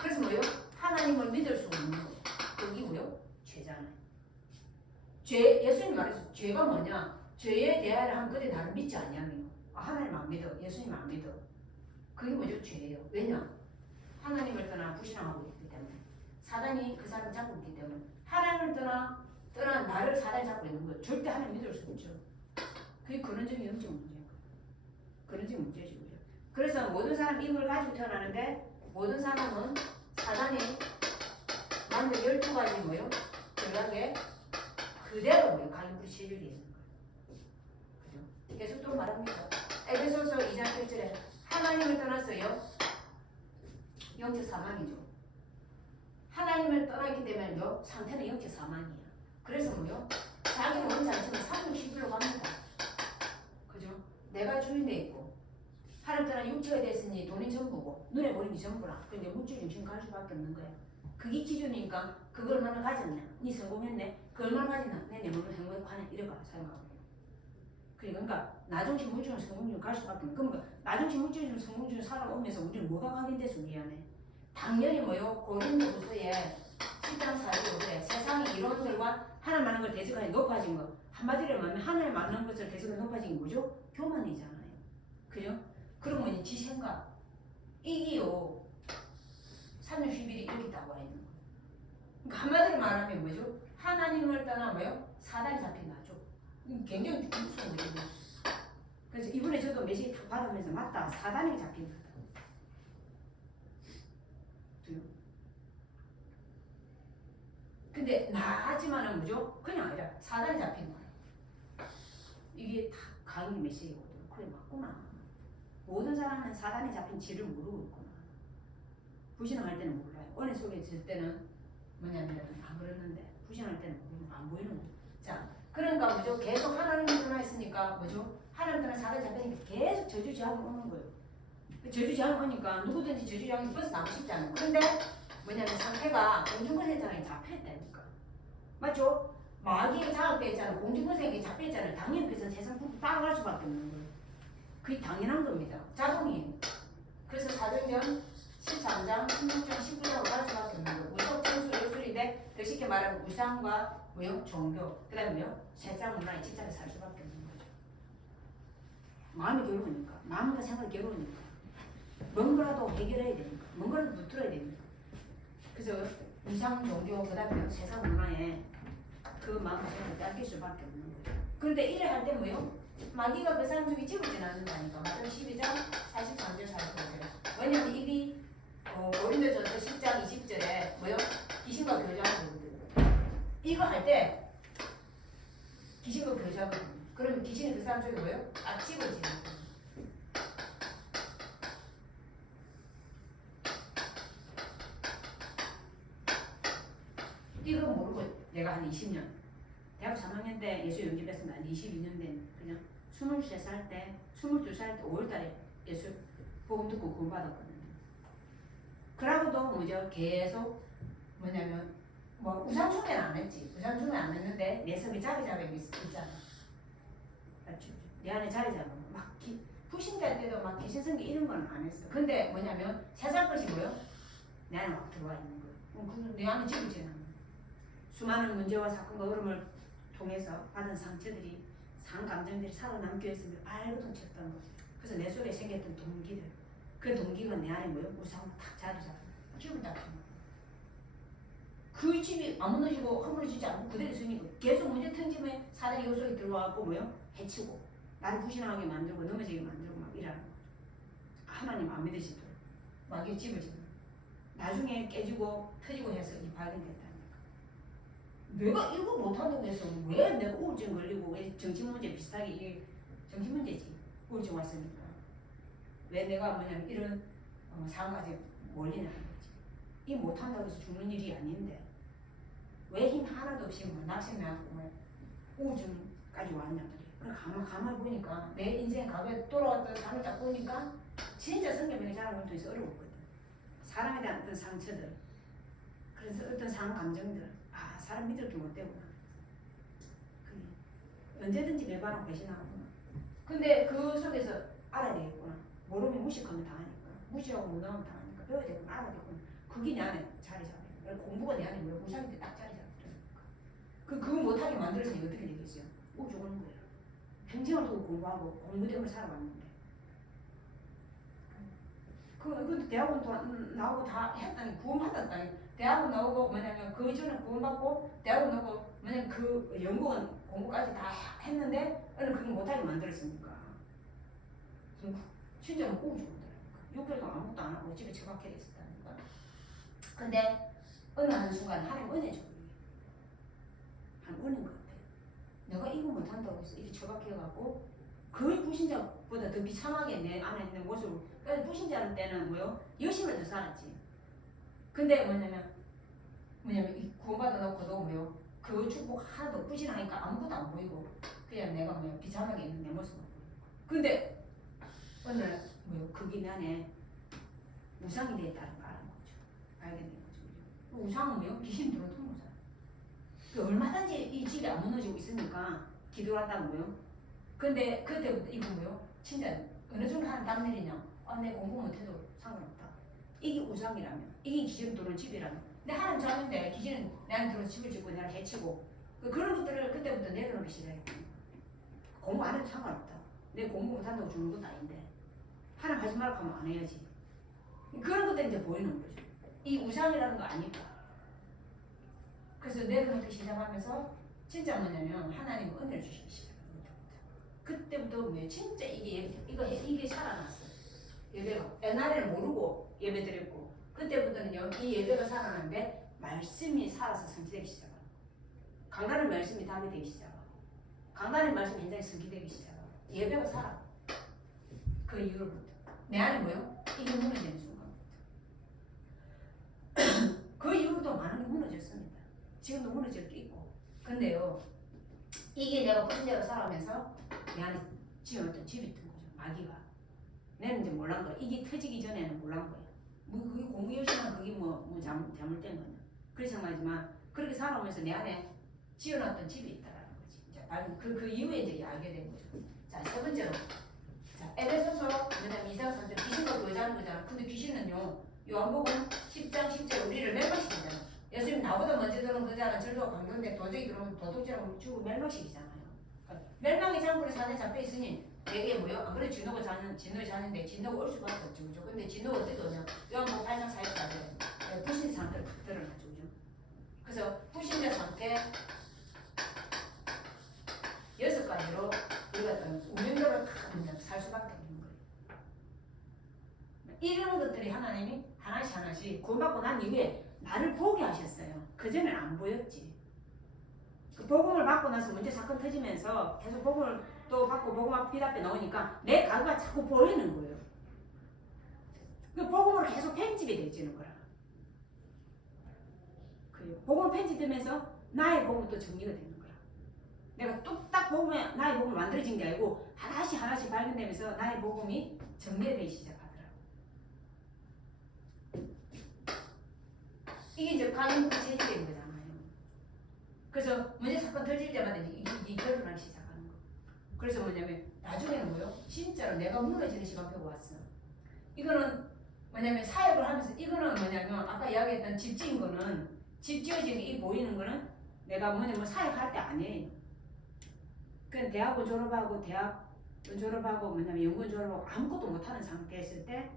그래서 뭐요? 하나님을 믿을 수 없는 거예요. 그게 뭐요? 죄잖아요. 예수님 말했어. 죄가 뭐냐? 죄에 대하여 한 그대 나를 믿지 않냐며. 하나님 안 믿어. 예수님 안 믿어. 그게 뭐죠? 죄예요. 왜냐? 하나님을 떠나 불신앙하고 있기 때문에. 사단이 그 사람을 잡고 있기 때문에. 하나님을 떠나 나를 사단이 잡고 있는 거예요. 절대 하나님 믿을 수 없죠. 그게 근원적인 영적 문제예요. 근원적인 문제죠. 그래서 모든 사람이 힘을 가지고 태어나는데 모든 사람은 사단이 만든 12가지 뭐요? 전략에 그대로 뭐요? 갈림불이 체질이 있는 거예요. 그죠? 계속 또 말합니다. 에베소서 2장 1절에 하나님을 떠났어요. 영적 사망이죠. 하나님을 떠났기 때문에 상태는 영적 사망이에요. 그래서 뭐요? 자기는 혼자 안 치면 360일로 갑니다. 그죠? 내가 주인돼 있고 하나님 떠나 육체가 됐으니 돈이 전부고 눈에 보이는 게 전부라. 그런데 물질 중심 갈 수밖에 없는 거야. 그게 기준이니까 그걸 얼마나 가졌냐? 니 성공했네? 그 얼마나 가졌나? 내 몸은 행복하네? 이래가 사용하고. 그러니까 나중심 물질은 성공 중 갈 수밖에 없는 거야. 그러니까 나중심 물질 중 성공 중 살아오면서 우리는 뭐가 확인돼서 우리 안에? 당연히 뭐요? 고린도후서에 10장 45절에 세상의 이론들과 하나님 말하는 걸 대적하니 높아진 거. 한마디로 말하면 하나님 말하는 것을 대적하니 높아진 게 뭐죠? 교만이잖아요. 그죠? 그러면 지 생각 이기요 360일이 이렇게 있다고 하는 거예요. 그러니까 한마디로 말하면 뭐죠? 하나님을 떠나 뭐요? 사단이 잡힌다죠. 굉장히 무서운 거예요. 그래서 이번에 저도 메시지 다 받으면서 맞다. 사단이 잡힌다. 근데 나지만은 뭐죠? 그냥 아니라 사단이 잡힌 거예요. 이게 다 강의 메시지거든요. 그래 맞구나. 모든 사람은 사단이 잡힌 지를 모르고 있구나. 불신앙할 때는 몰라요. 은혜 속에 있을 때는 뭐냐면 안 그랬는데 불신앙할 때는 안 보이는 거예요. 자, 그러니까 뭐죠? 계속 하나님을 떠나 있으니까 뭐죠? 하나님 떠나 사단이 잡히니까 계속 저주저항이 오는 거예요. 저주저항이 오니까 누구든지 저주저항이 벌써 나고 싶지 않아요. 근데 뭐냐면 상태가 공중권세장에 잡혀있다니까. 맞죠? 마귀에 장악되어 있잖아요. 공중권세장에 잡혀있잖아요. 당연히 그래서 세상 부터 따라갈 수밖에 없는 거예요. 그게 당연한 겁니다. 자동이에요. 그래서 사도행전 13장 16장 19장으로 갈 수밖에 없는 거예요. 우석, 천수, 예술인데 더 쉽게 말하면 우상과 뭐요? 종교, 그 다음에 뭐요? 세상 문화에 집착해 살 수밖에 없는 거죠. 마음이 괴로우니까, 마음과 생각이 괴로우니까 뭔가라도 해결해야 되니까, 뭔가라도 붙들어야 됩니다. 그래서 우상, 종교, 그 다음에 세상 문화에 그 마음과 생각을 뺏길 수밖에 없는 거죠. 그런데 이래 할 때 뭐요? 마귀가 그 사람 속에 집어지는 않는다니까. 마태복음 12장 43절 45절. 왜냐면 입이 고린도전서 10장 20절에 뭐요? 귀신과 교제하는 거거든. 이거 할 때 귀신과 교제하거든. 그러면 귀신이 그 사람 속에 뭐요? 딱 집어지는 거예요. 이거 모르고 내가 한 20년 대학 3학년 때 예수 영접했으면 한 22년 된 그냥 23살 때 22살 때 5월달에 예수 복음 듣고 구원받았거든요. 그러고도 뭐죠? 계속 뭐냐면 뭐 우상숭배는 안 했지. 우상숭배 안 했는데 내 속에 자리 잡은 게 있잖아. 맞죠? 내 안에 자리 잡은 막 부신자 때도 막 귀신성기 이런 건 안 했어. 근데 뭐냐면 세상 것이 뭐요? 내 안에 막 들어와 있는 거예요. 그럼 내 안에 집어지는 거예요. 수많은 문제와 사건과 어려움을 통해서 받은 상처들이 상 감정들이 살아남기 위해서 발버둥 쳤던 거죠. 그래서 내 속에 생겼던 동기들, 그 동기가 내 안에 뭐요? 우상으로 탁 자리 잡고 집을 딱 준 거예요. 그 집이 아무 노시고 허물어지지 않고 그대로 있으니까 계속 문제 던지면 사단이 요 속에 들어와갖고 뭐요? 해치고 나를 부신하게 만들고 넘어지게 만들고 막 이러는 거죠. 하나님 안 믿으시도록 막 이 집어지는 거예요. 나중에 깨지고 터지고 해서 이 발견됐다. 내가 이거 못한다고 해서 왜 내가 우울증 걸리고 왜 정신 문제 비슷하게 이게 정신 문제지. 우울증 왔으니까 왜 내가 뭐냐면 이런 상황까지 몰리는 거지. 이 못한다고 해서 죽는 일이 아닌데 왜 힘 하나도 없이 뭐 낙심해갖고 뭐 우울증까지 왔냐 말이야. 그래 가만히 보니까 내 인생 과거에 돌아왔던 삶을 딱 보니까 진짜 성경에 자라는 것도 있어 어려웠거든. 사람에 대한 어떤 상처들, 그래서 어떤 상한 감정들, 아 사람 믿을 게 못 되구나. 언제든지 배반하고 배신하구나. 근데 그 속에서 알아야 되겠구나. 모르면 무식하면 당하니까, 무시하고 무능하면 당하니까 배워야 되구나, 알아야 되구나. 그게 내 안에 자리 잡아요. 공부가 내 안에 뭐야? 무상일 때 딱 자리 잡아요. 그거 못하게 만들어서 어떻게 되겠어요? 죽는 거예요. 평생을 두고 공부하고 공부대로 살아왔는데. 근데 대학원 나오고 다 했다니 구원받았다니. 대학원 나오고 뭐냐면 그 전에 구원받고 대학원 나오고 뭐냐면 그 연구원 공부까지 다 했는데 그게 못하게 만들었으니까. 진짜로 꼭 죽었더라니까. 6개월 동안 아무것도 안 하고 집에 처박혀 있었다니까. 근데 어느 한순간 하나님 은혜 줘. 한 은혜인 것 같아. 내가 이거 못한다고 해서 이렇게 처박혀갖고 그 불신자보다 더 비참하게 내 안에 있는 모습을. 그래서 불신자 때는 뭐요? 열심히 더 살았지. 근데 뭐냐면 이 구원받아 놓고도 뭐요? 그 축복 하나도 부진하니까 아무것도 안 보이고 그냥 내가 뭐요? 비참하게 있는 내 모습을 보이고. 근데 어느 날 뭐요? 그게 내 안에 우상이 되었다는 걸 알은 거죠. 알게 된 거죠. 우상은 뭐요? 귀신 들어오는 거잖아. 그 얼마든지 이 집이 안 무너지고 있으니까 기도를 한다는 거요. 근데 그때부터 이거 뭐요? 진짜 어느 정도 하는 땀 내리냐? 아, 내 공부 못해도 상관없다. 이게 우상이라면, 이게 귀신 들어오는 집이라면. 내 하나님 자는데 귀신은 내한테 들어서 집을 짓고 내가 해치고 그런 것들을 그때부터 내려놓기 시작했다. 공부 안 해도 상관없다. 내 공부 못한다고 죽는 것도 아닌데 하나님 하지 말라고 하면 안 해야지. 그런 것들이 이제 보이는 거죠. 이 우상이라는 거 아닐까. 그래서 내려놓기 시작하면서 진짜 뭐냐면 하나님은 은혜를 주시기 시작합니다. 그때부터 뭐 진짜 이게 살아났어요. 예배가 옛날에는 모르고 예배드렸고 그때부터는요 이 예배가 살아났는데 말씀이 살아서 성취되기 시작하고 강단의 말씀이 답이 되기 시작하고 강단의 말씀이 굉장히 성취되기 시작하고 예배가 살아. 그 이후로부터 내 안에 뭐요? 이게 무너지는 순간부터 그 이후부터 많은 게 무너졌습니다. 지금도 무너질 게 있고. 근데요 이게 내가 불신자로 살아가면서 내 안에 지어놨던 집이 있던 거죠. 마귀가. 내는 이제 몰란 거야. 이게 터지기 전에는 몰란 거야. 뭐 그게 공부 열심히 하면 그게 뭐 잘못된 거냐. 그래서 말이지만 그렇게 살아오면서 내 안에 지어놨던 집이 있다라는 거지. 자, 그 이후에 이제 알게 된 거죠. 자, 세 번째로. 자, 에베소서 뭐냐면 이상 상태 귀신과 교제하는 거잖아. 근데 귀신은요 요한복음 10장 10절 우리를 멸망시키잖아. 예수님 나보다 먼저 들어온 그자는 절도가 강도인데 도저히 그러면 도둑질하고 죽고 멸망시키잖아요. 그러니까 멸망의 장불에 산에 잡혀 있으니 내게 뭐요? 안 그래 진노가 자는데 진노가 올 수밖에 없죠, 그죠? 근데 진노가 어떻게 오냐? 요한복음 8장 4절까지 불신 상태를 딱 드러나죠, 그죠? 그래서 불신자 상태 6가지로 우리가 운명대로 살 수밖에 없는 거예요. 이런 것들이 하나님이 하나씩 다시 구원받고 난 이후에 나를 보게 하셨어요. 그전에는 안 보였지. 그 복음을 받고 나서 문제 사건 터지면서 계속 복음을 또 받고 복음 앞 빛 앞에 나오니까 내 과거가 자꾸 보이는 거예요. 그 복음으로 계속 편집이 되지는 거라. 그 복음 편집되면서 나의 복음이 또 정리가 되는 거라. 내가 뚝딱 복음에 나의 복음을 만들어진 게 아니고 하나씩 하나씩 발견되면서 나의 복음이 정리되기 시작하더라. 이게 이제 가정부 체질인 거잖아요. 그래서 문제 사건 터질 때마다 이게 결혼하기 시작하는 거. 그래서 뭐냐면 나중에는 뭐요? 진짜로 내가 무너지는 시간표가 왔어. 이거는 뭐냐면 사역을 하면서 이거는 뭐냐면 아까 이야기했던 집 지은 거는 집 지어진 게 이 보이는 거는 내가 뭐냐면 사역할 때 아니에요. 그냥 대학을 졸업하고 대학을 졸업하고 뭐냐면 연구원 졸업하고 아무것도 못하는 상태에 있을 때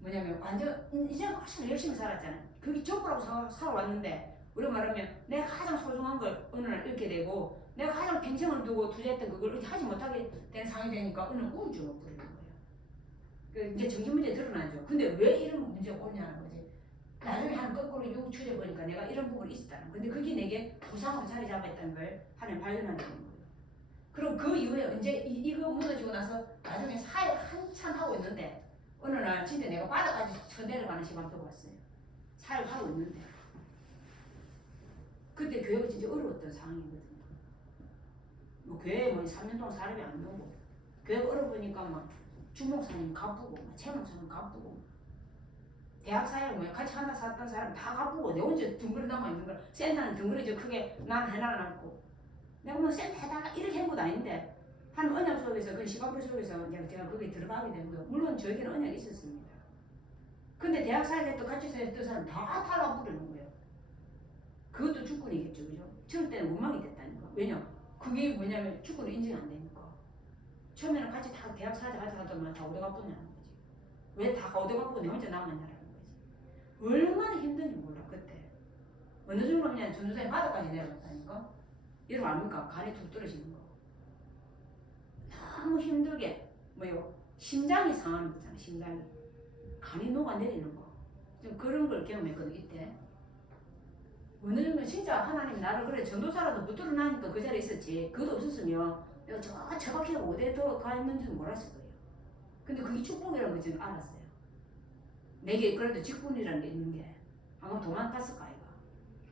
뭐냐면 완전 이제 훨씬 열심히 살았잖아요. 그게 전부라고 살아왔는데 우리 말하면 내가 가장 소중한 걸 어느 날 잃게 되고 내가 가장 평생을 두고 투자했던 그걸 이렇게 하지 못하게 되는 상황이 되니까 어느 우울증을 부리는 거예요. 그 이제 정신 문제 드러나죠. 근데 왜 이런 문제가 오냐는 거지. 나중에 한 거꾸로 요 추려 보니까 내가 이런 부분이 있었다는. 근데 그게 내게 부상으로 자리 잡아있다는 걸 하나님 발견하게 되는 거예요. 그리고 그 이후에 언제 이거 무너지고 나서 나중에 사역 한참 하고 있는데 어느 날 진짜 내가 바닥까지 쳐내려가는 시간표가 왔어요. 사역하고 있는데 그때 교회가 진짜 어려웠던 상황이거든요. 뭐 교회에 뭐 3년 동안 사람이 안 오고 교회가 어려우니까 막 주목사님 갚고 막 최목사님 갚고 대학 사역 뭐 같이 하나 샀던 사람 다 갚고 내 혼자 둥그리 남아 있는 걸 센터는 둥그리 저 크게 난 하나를 남고 내가 뭐 센터 해달라 이렇게 한 것도 아닌데 한 언약 속에서 그 시간표 속에서 제가 거기에 들어가게 된 거예요. 물론 저에게는 언약이 있었습니다. 근데 대학 사역에 또 같이 사역했던 사람 다 탈락부르는 거예요. 그것도 주권이겠죠, 그죠? 저럴 때는 원망이 됐다니까. 왜냐? 그게 뭐냐면 주권을 인정이 안 되니까. 처음에는 같이 다 대학 사자 하다가 다 어디가 뿌냐는 거지. 왜 다 어디가 뿌냐 혼자 남았냐라는 거지. 얼마나 힘든지 몰라 그때. 어느 정도냐 전도사님 바닥까지 내려갔다니까. 여러분 압니까? 간이 툭 떨어지는 거. 너무 힘들게 뭐요? 심장이 상하는 거잖아. 심장이 간이 녹아내리는 거. 좀 그런 걸 경험했거든 이때. 어느 정도 진짜 하나님 나를 그래 전도사라도 붙들어 나니까 그 자리에 있었지. 그것도 없었으면 내가 저 처박히고 어디에 가 있는지는 몰랐을 거예요. 근데 그게 축복이라는 걸 저는 알았어요. 내게 그래도 직분이라는 게 있는 게 아마 도망갔을까 아이가.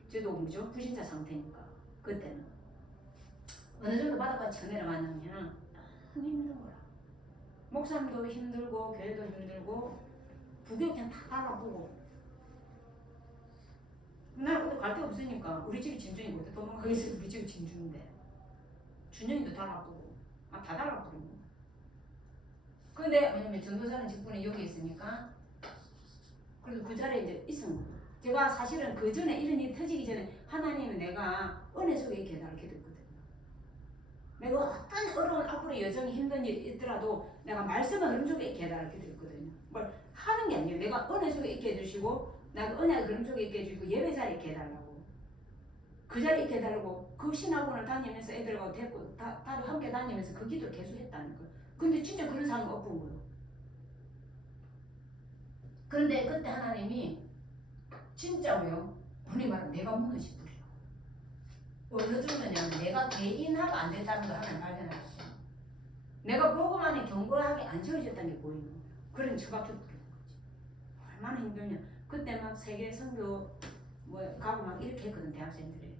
저도 뭐죠? 불신자 상태니까 그때는 어느 정도 바닥까지 쳐내려갔냐면 너무 힘든 거야. 목사님도 힘들고 교회도 힘들고 부교 그냥 다 달라보고 난 어디 갈 데 없으니까 우리 집이 진주이고 어디 도망가겠어. 우리 집이 진주인데 준영이도 달라보고 다 달라보는 거야. 근데 왜냐면 전도사는 직분이 여기 있으니까 그래도 그 자리에 이제 있은 거야. 제가 사실은 그 전에 이런 일이 터지기 전에 하나님은 내가 은혜 속에 있게 해달라고 기도했거든요. 내가 어떤 어려운 앞으로 여정이 힘든 일이 있더라도 내가 말씀의 흐름 속에 있게 해달라고 기도했거든요. 뭘 하는 게 아니에요. 내가 은혜 속에 있게 해주시고 내가 은혜의 흐름 속에 있게 해주시고 예배 자리에 있게 해달라고. 그 자리에 있게 해달라고 그 신학원을 다니면서 애들하고 데리고 다 함께 다니면서 그 기도를 계속 했다는 거예요. 근데 진짜 그런 상황이 엎은 거예요. 그런데 그때 하나님이 진짜로요. 우리 말은 내가 무너지 뿌려. 어느 정도냐면 내가 개인화가 안 됐다는 걸 하나님 발견하셨어요. 내가 복음 안에 견고하게 안 채워졌다는 게 보이는 거예요. 그런 처박혀 뿌리는 거지. 얼마나 힘들냐. 그때 막 세계 선교 뭐 가고 막 이렇게 했거든 대학생들이.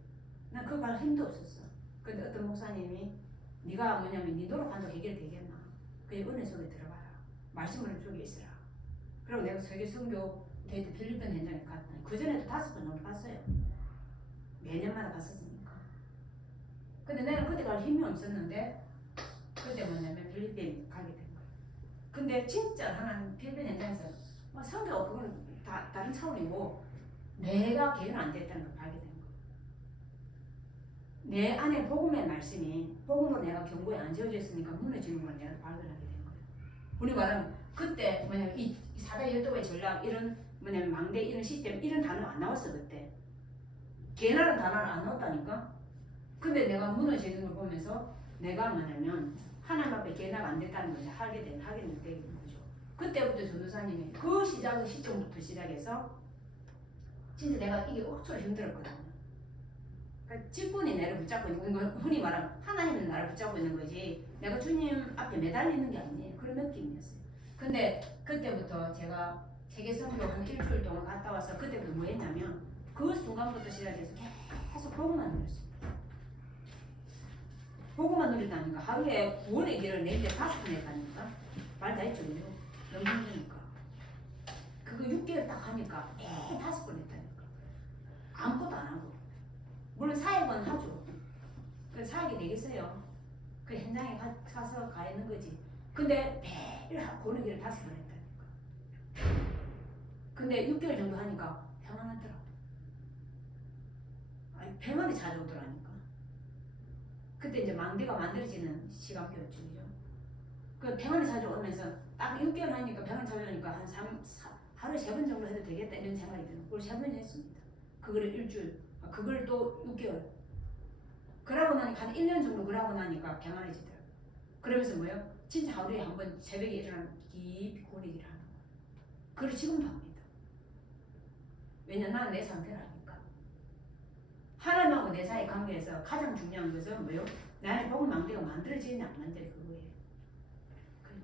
난 그거 갈 힘도 없었어. 근데 어떤 목사님이 네가 뭐냐면 네 노력한다고 해결되겠나. 그냥 은혜 속에 들어가라. 말씀을 속에 있으라. 그리고 내가 세계 선교 데이트 필리핀 현장에 갔다. 그 전에도 5번 정도 갔어요. 매년마다 갔었으니까. 근데 내가 그때 갈 힘이 없었는데 그때 뭐냐면 필리핀 가게 된 거예요. 근데 진짜 하나님 필리핀 현장에서 선교가 그거는 다른 차원이고 내가 개인 안 됐다는 걸 알게 된 거예요. 내 안에 복음의 말씀이 복음으로 내가 경고에 안 지어져 있으니까 무너지는 걸 내가 발견하게 된 거예요. 우리 말은 그때 뭐냐면 이 사대 열도의 전략 이런 뭐냐면 망대 이런 시스템 이런 단어 안 나왔어 그때. 개나는 단어를 안 나왔다니까. 근데 내가 무너지는 걸 보면서 내가 뭐냐면 하나님 앞에 개나가 안 됐다는 걸 하게 된 거죠. 그때부터 전도사님이 그 시작의 시점부터 시작해서 진짜 내가 이게 억수로 힘들었거든. 그러니까 직분이 나를 붙잡고 있는 거, 흔히 말하면 하나님은 나를 붙잡고 있는 거지 내가 주님 앞에 매달리는 게 아니에요. 그런 느낌이었어요. 근데 그때부터 제가 세계선교 한 일주일 동안 갔다 와서 그때부터 뭐 했냐면 그 순간부터 시작해서 계속 복음만 누렸어요. 복음만 누린다니까 하루에 구원의 길을 내일에 5번 했다니까 말 다 했죠. 그죠? 너무 힘드니까 그거 6개월 딱 하니까 5번 했다니까 아무것도 안 하고 물론 사역은 하죠. 그 사역이 되겠어요. 그 현장에 가서 가 있는 거지. 근데 매일 보는 길을 5번 했다니까. 근데 6개월 정도 하니까 평안하더라. 아니 평안이 찾아오더라니까. 그때 이제 망대가 만들어지는 시간표였죠. 그죠? 그 평안이 찾아오면서 딱 6개월 하니까 평안이 찾아오니까 한 하루에 3번 정도 해도 되겠다 이런 생각이 들어요. 그걸 3번 했습니다. 그거를 일주일, 그걸 또 6개월. 그러고 나니까 한 1년 정도 그러고 나니까 평안해지더라고요. 그러면서 뭐예요? 진짜 하루에 한 번 새벽에 일어나면 깊이 고리기를 하는 거예요. 그걸 지금도 합니다. 왜냐 나는 내 상태를 아니까. 하나님하고 내 사이 관계에서 가장 중요한 것은 뭐예요? 나의 복음 망대가 만들어지느냐 안 만들어지냐 그거예요.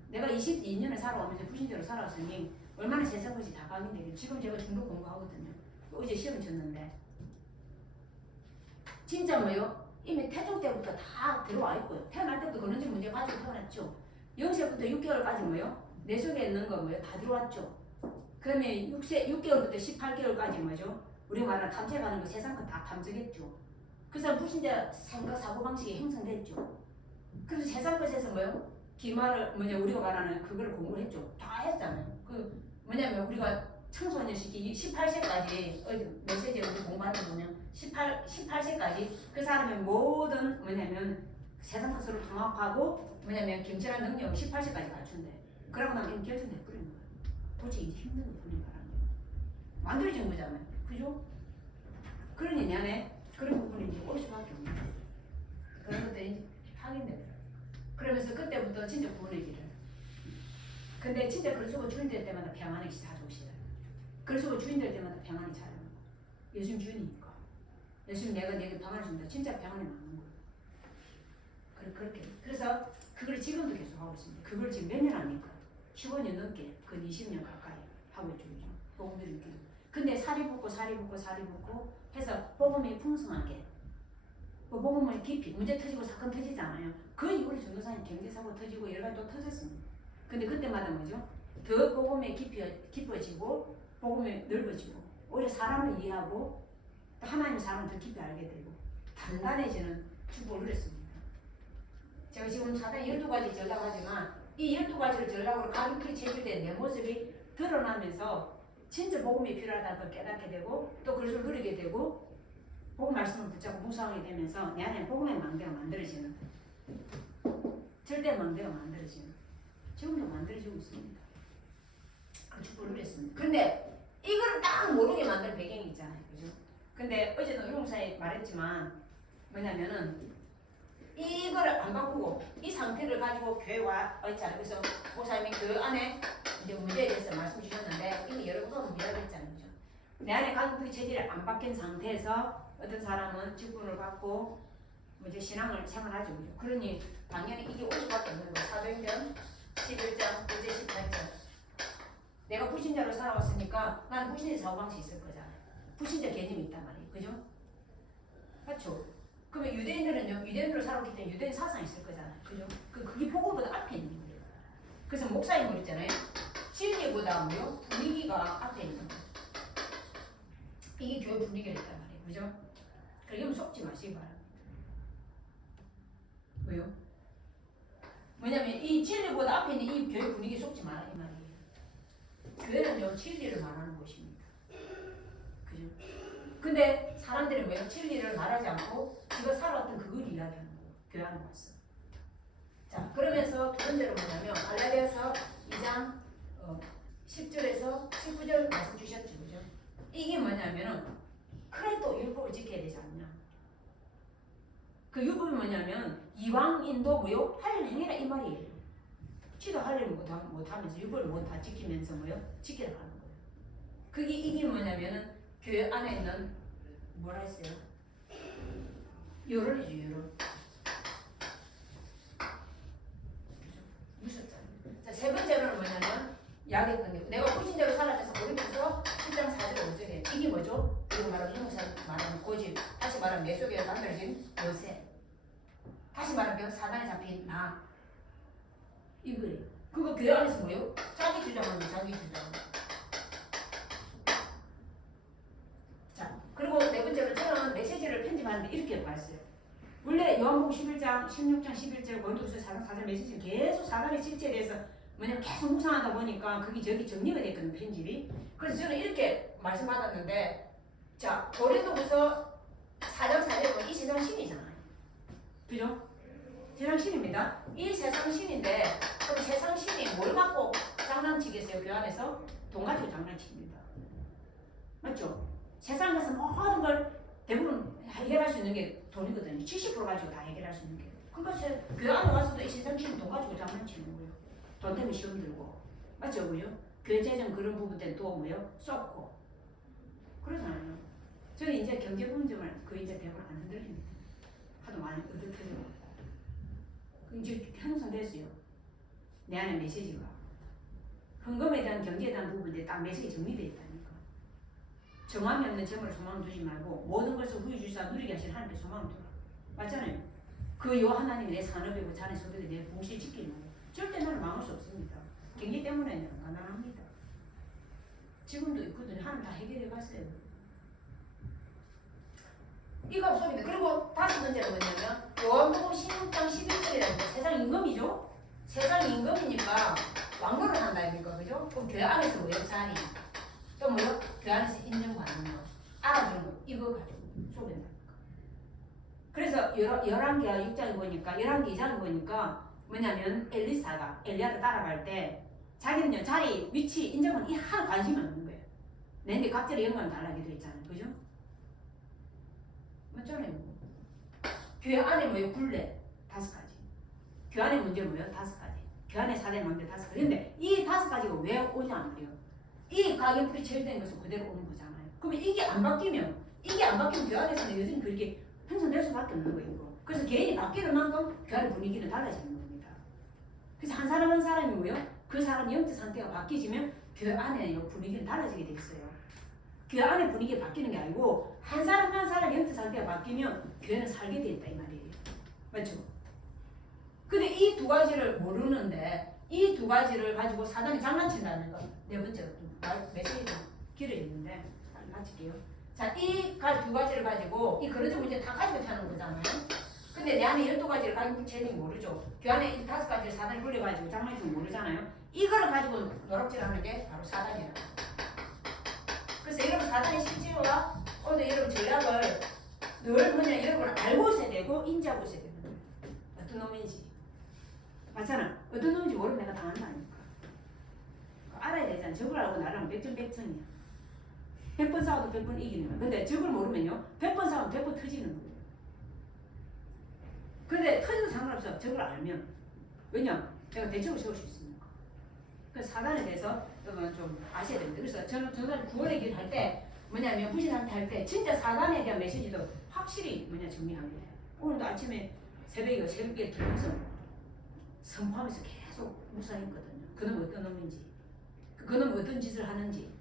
내가 22년을 살아오면서 불신자로 살아왔으니 얼마나 세상 것이 다 각인되겠어요. 지금 제가 중도 공부하거든요. 어제 시험 쳤는데 진짜 뭐예요? 이미 태중 때부터 다 들어와 있고요. 태어날 때부터 그런지 문제 가지고 태어났죠. 0세부터 6개월까지 뭐예요? 내 속에 있는 거 뭐예요? 다 들어왔죠. 그러면 6개월부터 18개월까지 뭐죠? 우리 말하는 탐색하는 거 세상 거 다 탐색했죠. 그 사람 불신자 생각 사고방식이 형성됐죠. 그래서 세상 것에서 뭐예요? 기말을 우리가 말하는 그걸 공부를 했죠. 다 했잖아요. 그 뭐냐면 우리가 청소년 시기 18세까지 메시지 우리 공부하는 거 보면 18세까지 그 사람의 모든 뭐냐면 세상 것으로 통합하고 뭐냐면 경찰한 능력을 18세까지 갖춘대. 그러고 나면 이미 결정돼 버리는 거예요. 도대체 이제 힘든 거 보는 바람에 만들어진 거잖아요. 그죠? 그러니 내 안에 그런 부분이 이제 올 수밖에 없는 거예요. 그런 것들이 확인되더라고요. 그러면서 그때부터 진짜 구원의 길을. 근데 진짜 그리스도가 주인 될 때마다 평안이 찾아오시더라고요. 그리스도가 주인 될 때마다 평안이 찾아오는 거예요. 예수님 주인이니까. 예수님 내가 내게 평안을 준다. 진짜 평안이 맞는 거예요. 그렇게. 그래서 그걸 지금도 계속 하고 있습니다. 그걸 지금 몇 년 합니까? 15년 넘게, 그 20년 가까이 하고 있죠. 복음 드린 길. 근데 살이 붙고 해서 복음이 풍성하게 복음을 깊이 문제 터지고 사건 터지잖아요. 그 이후로 전도사님 경제사고 터지고 여러 가지 또 터졌습니다. 근데 그때마다 뭐죠? 더 복음이 깊어지고 복음이 넓어지고 오히려 사람을 이해하고 또 하나님 사람을 더 깊이 알게 되고 단단해지는 축복을 누렸습니다. 제가 지금 사단 12가지 전락하지만 이 12가지를 전락으로 가격히 체질된 내 모습이 드러나면서 진짜 복음이 필요하다는 걸 깨닫게 되고 또 그것을 누리게 되고 복음 말씀을 붙잡고 묵상하게 되면서 내 안에 복음의 망대가 만들어지는 절대 망대가 만들어지는 지금도 만들어지고 있습니다. 그 축복을 누렸습니다. 근데 이거를 딱 모르게 만들 배경이 있잖아요. 그죠? 근데 어제도 유목사에 말했지만 뭐냐면은 이거를 안 바꾸고 이 상태를 가지고 교회 와 있잖아요. 그래서 목사님이 그 안에 이제 문제에 대해서 말씀 주셨는데 이미 여러 번 이야기했잖아요. 그죠? 내 안에 가족의 체질이 안 바뀐 상태에서 어떤 사람은 직분을 받고 이제 신앙을 생활하죠. 그죠? 그러니 당연히 이게 올 수밖에 없는 거예요. 사도행전 11장 9제 18절 내가 불신자로 살아왔으니까 나는 불신자 사고방식이 있을 거잖아. 불신자 개념이 있단 말이에요. 그죠? 맞죠? 그러면 유대인들은요, 유대인으로 살았기 때문에 유대인 사상이 있을 거잖아요. 그죠? 그게 복음보다 앞에 있는 거예요. 그래서 목사님 그랬잖아요. 진리보다 뭐요? 분위기가 앞에 있는 거예요. 이게 교회 분위기가 있단 말이에요. 그죠? 그러면 속지 마시기 바랍니다. 왜요? 뭐냐면 이 진리보다 앞에 있는 이 교회 분위기에 속지 마라 이 말이에요. 교회는요, 진리를 말하는 곳입니다. 그죠? 근데 사람들이 왜 진리를 말하지 않고 지가 살아왔던 그걸 이야기하는 거예요. 교회 안에 와서. 자, 그러면서 두 번째로 뭐냐면 갈라디아서 2장 10절에서 19절 말씀 주셨죠. 그죠? 이게 뭐냐면은 그래도 율법을 지켜야 되지 않냐. 그 율법이 뭐냐면 이방인도 뭐요? 할 행위라 이 말이에요. 지도 할 일 못하면서 율법을 못 다 지키면서 뭐요? 지켜가는 거예요. 이게 뭐냐면은 교회 안에 있는 뭐라 했어요? 열을 해줘 열을. 무섭잖아요. 자, 세 번째로는 뭐냐면 약했던 게 내가 후진대로 살아가서 고린도서 1장 4절 5절에 이게 뭐죠? 그리고 말하면 형사 말하면 고집, 다시 말하면 내 속에 만들어진 요새, 다시 말하면 사단에 잡힌 나 이거예요. 그거 교회 안에서 뭐예요? 자기 주장하는 자기 주장. 자, 그리고 네 번째로 저는 메시지를 편집하는데 이렇게 봤어요. 원래 요한복음 11장, 16장, 11절, 고린도서 4장 4절 메시지는 계속 사단의 실체에 대해서 뭐냐면 계속 묵상하다 보니까 그게 저기 정리가 됐거든요, 편집이. 그래서 저는 이렇게 말씀받았는데, 자, 고린도서 4장 4절은 이 세상 신이잖아요. 그죠? 세상 신입니다. 이 세상 신인데, 그럼 세상 신이 뭘 갖고 장난치겠어요, 그 안에서? 돈 가지고 장난칩니다. 맞죠? 세상 가서 모든 걸 대부분 해결할 수 있는 게 돈이거든요. 70% 가지고 다 해결할 수 있는 게. 그러니까 그 안에 와서도 이 세상 신은 돈 가지고 장난치는 거예요. 돈 때문에 시험 들고. 맞죠, 그죠? 교회 재정 그런 부분 때는 또 뭐예요? 쏟고. 그러잖아요. 저는 이제 경제 공정을 그 이제 대부분 안 흔들립니다. 하도 많이 으득해져고. 이제 형성됐어요. 내 안에 메시지가. 헌금에 대한 경제에 대한 부분에 딱 메시지 정리되어 있다니까. 정함이 없는 재물을 소망 두지 말고 모든 것을 후히 주사 누리게 하시는 하나님께 소망을 두라. 맞잖아요. 그 요 하나님이 내 산업이고 자네 소득에 내 봉시를 지키는 거예요. 절대 나를 망할 수 없습니다. 경제 때문에는 가난합니다. 지금도 있거든요. 하나님 다 해결해 갔어요. 이거 없습니다. 그리고 다섯 번째는 뭐냐면 요한복음 16장 11절이라는 거 세상 임금이죠. 세상 임금이니까 왕노를 한다 아닙니까? 그죠? 그럼 교회 안에서 뭐예요? 자리. 또 뭐요? 교회 안에서 인정받는 거. 알아주는 거. 이거 가지고 소개한다니까. 그래서 11개와 6장에 보니까 11개 2장에 보니까 뭐냐면 엘리사가 엘리야를 따라갈 때 자기는요 자리 위치 인정은 이 하나 관심이 없는 거예요. 내한테 각자의 영광을 달라게 돼 있잖아요. 그죠? 맞잖아요. 교회 안에 뭐예요? 굴레 5가지. 교회 안에 문제 뭐예요? 5가지. 교회 안에 사대 문제 5가지. 근데 이 5가지가 왜 오냐 말이에요. 이 가격불이 체결된 것은 그대로 오는 거잖아요. 그러면 이게 안 바뀌면 교회 안에서는 여전히 그렇게 형성될 수밖에 없는 거예요. 이거. 그래서 개인이 바뀌는 만큼 교회 안의 분위기는 달라지는 겁니다. 그래서 한 사람 한 사람이 뭐예요? 그 사람 영적 상태가 바뀌지면 교회 안에 분위기는 달라지게 돼 있어요. 교회 안의 분위기가 바뀌는 게 아니고 한 사람 한 사람 영적 상태가 바뀌면 교회는 살게 돼 있다 이 말이에요. 맞죠? 근데 이 두 가지를 모르는데 이 두 가지를 가지고 사단이 장난친다는 거. 네 번째로 메시지가 길어지는데 마칠게요. 자, 이 두 가지를 가지고 이 그릇의 문제 다 가지고 타는 거잖아요. 근데 내 안에 12가지를 가지고 재능이 모르죠. 그 안에 이 5가지를 사단이 불려가지고 장난치면 모르잖아요. 이거를 가지고 노력질하는 게 바로 사단이라. 그래서 여러분 사단의 실제와 오늘 여러분 전략을 늘 뭐냐 여러분 알고 있어야 되고 인지하고 있어야 되는 거예요. 어떤 놈인지. 맞잖아. 어떤 놈인지 모르면 내가 당한다니까. 알아야 되잖아. 적을 알고 나라면 100점 100점이야. 100번 싸워도 100번 이기는 거야. 근데 적을 모르면요 100번 싸우면 100번 터지는 거예요. 근데 터져도 상관없어. 적을 알면. 왜냐? 내가 대책을 세울 수 있으니까. 그래서 사단에 대해서 여러분 좀 아셔야 됩니다. 그래서 저는 9월에 길 할 때 뭐냐면 부신한테 할 때 진짜 사단에 대한 메시지도 확실히 정리하게 돼요. 오늘도 아침에 새벽에 기면서 선포하면서 계속 묵상했거든요. 그놈 어떤 놈인지, 그놈 어떤 짓을 하는지,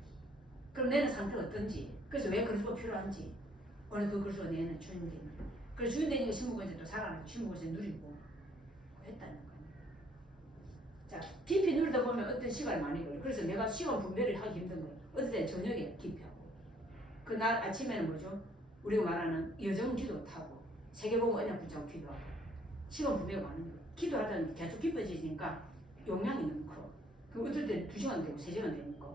그럼 내는 상태가 어떤지, 그래서 왜 그리스도가 필요한지, 오늘 그 그리스도가 내는 주인되는. 그래서 주인되니까 신부권세 또 살아나고 신부권세 누리고 했다니까요. 자, 깊이 누리다 보면 어떤 시간이 많이 걸려. 그래서 내가 시간 분배를 하기 힘든 거예요. 어떨 때 저녁에 깊이 하고, 그날 아침에는 뭐죠? 우리가 말하는 여정 기도 타고, 세계보고 언약 붙잡고 기도하고, 시간 분배가 많은 거예요. 기도하다 계속 깊어지니까 용량이 너무 커. 그 어떨 때 2시간 되고 3시간 되니까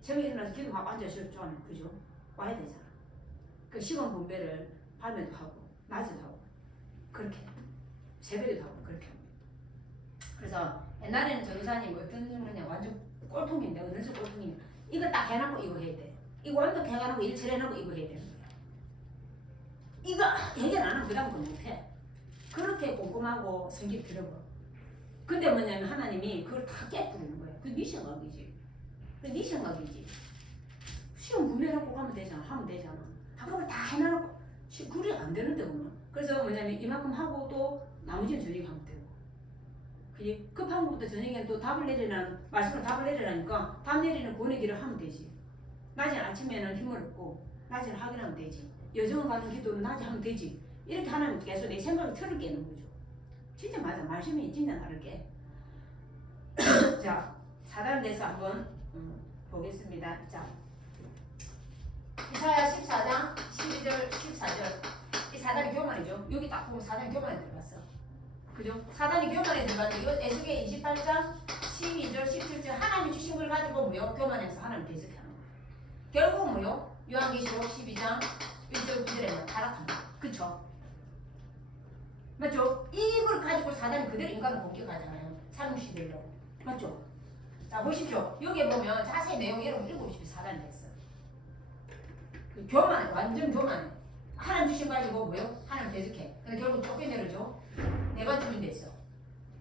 새벽에 일어나서 기도하고 앉아서 좋아하는 그죠? 와야 되잖아. 그 시간 분배를 밤에도 하고 낮에도 하고 그렇게 새벽에도 하고 그렇게 합니다. 그래서 옛날에는 전도사님 어떤 종류냐 완전 꼴통인데 어느 쪽 꼴통이냐 이거 딱 해놓고 이거 해야 돼. 이거 완벽 해가지고 일처리 해놓고 이거 해야 되는 거야. 이거 해결 안 하면 그 다음 거 못해. 그렇게 꼼꼼하고 성질 들어봐. 근데 뭐냐면 하나님이 그걸 다 깨뜨리는 거야. 그게 네 생각이지. 그게 네 생각이지. 시험 분해놓고 가면 되잖아. 하면 되잖아. 한꺼번에 다 해놔놓고 그리 안 되는데 그러면. 그래서 뭐냐면 이만큼 하고 또 나머지는 저녁에 하면 되고. 그지? 급한 것부터 저녁에는 또 답을 내리라는 말씀을 답을 내리라니까 답 내리는 보내기를 하면 되지. 낮에 아침에는 힘을 얻고 낮에는 확인하면 되지. 여정을 가는 기도는 낮에 하면 되지. 이렇게 하면 계속 내 생각을 틀을 깨는 거죠. 진짜 맞아. 말씀이 진짜 나를 깨. 자, 4단에서 한번 보겠습니다. 자, 이사야 14장 12절 14절 이 4단이 교만이죠. 여기 딱 보면 4단이 교만에 들어갔어. 그죠? 4단이 교만에 들어갔는데 이거 에스겔 28장 12절 17절 하나님 주신 걸 가지고 뭐요? 교만해서 하나님 대적하는 거. 결국 뭐요? 요한계시록 12장 1절 9절에 타락합니다. 그쵸? 맞죠? 이걸 가지고 4단이 그대로 인간을 공격하잖아요. 사무시들로. 맞죠? 자, 보십시오. 여기에 보면 자세히 내용 여러분 읽어보십시오. 4단이 됐어요. 그 교만해. 완전 교만해. 하나님 주신 거 가지고 뭐요? 하나님 대적해. 근데 결국 쫓겨내려죠. 내가 주인 됐어.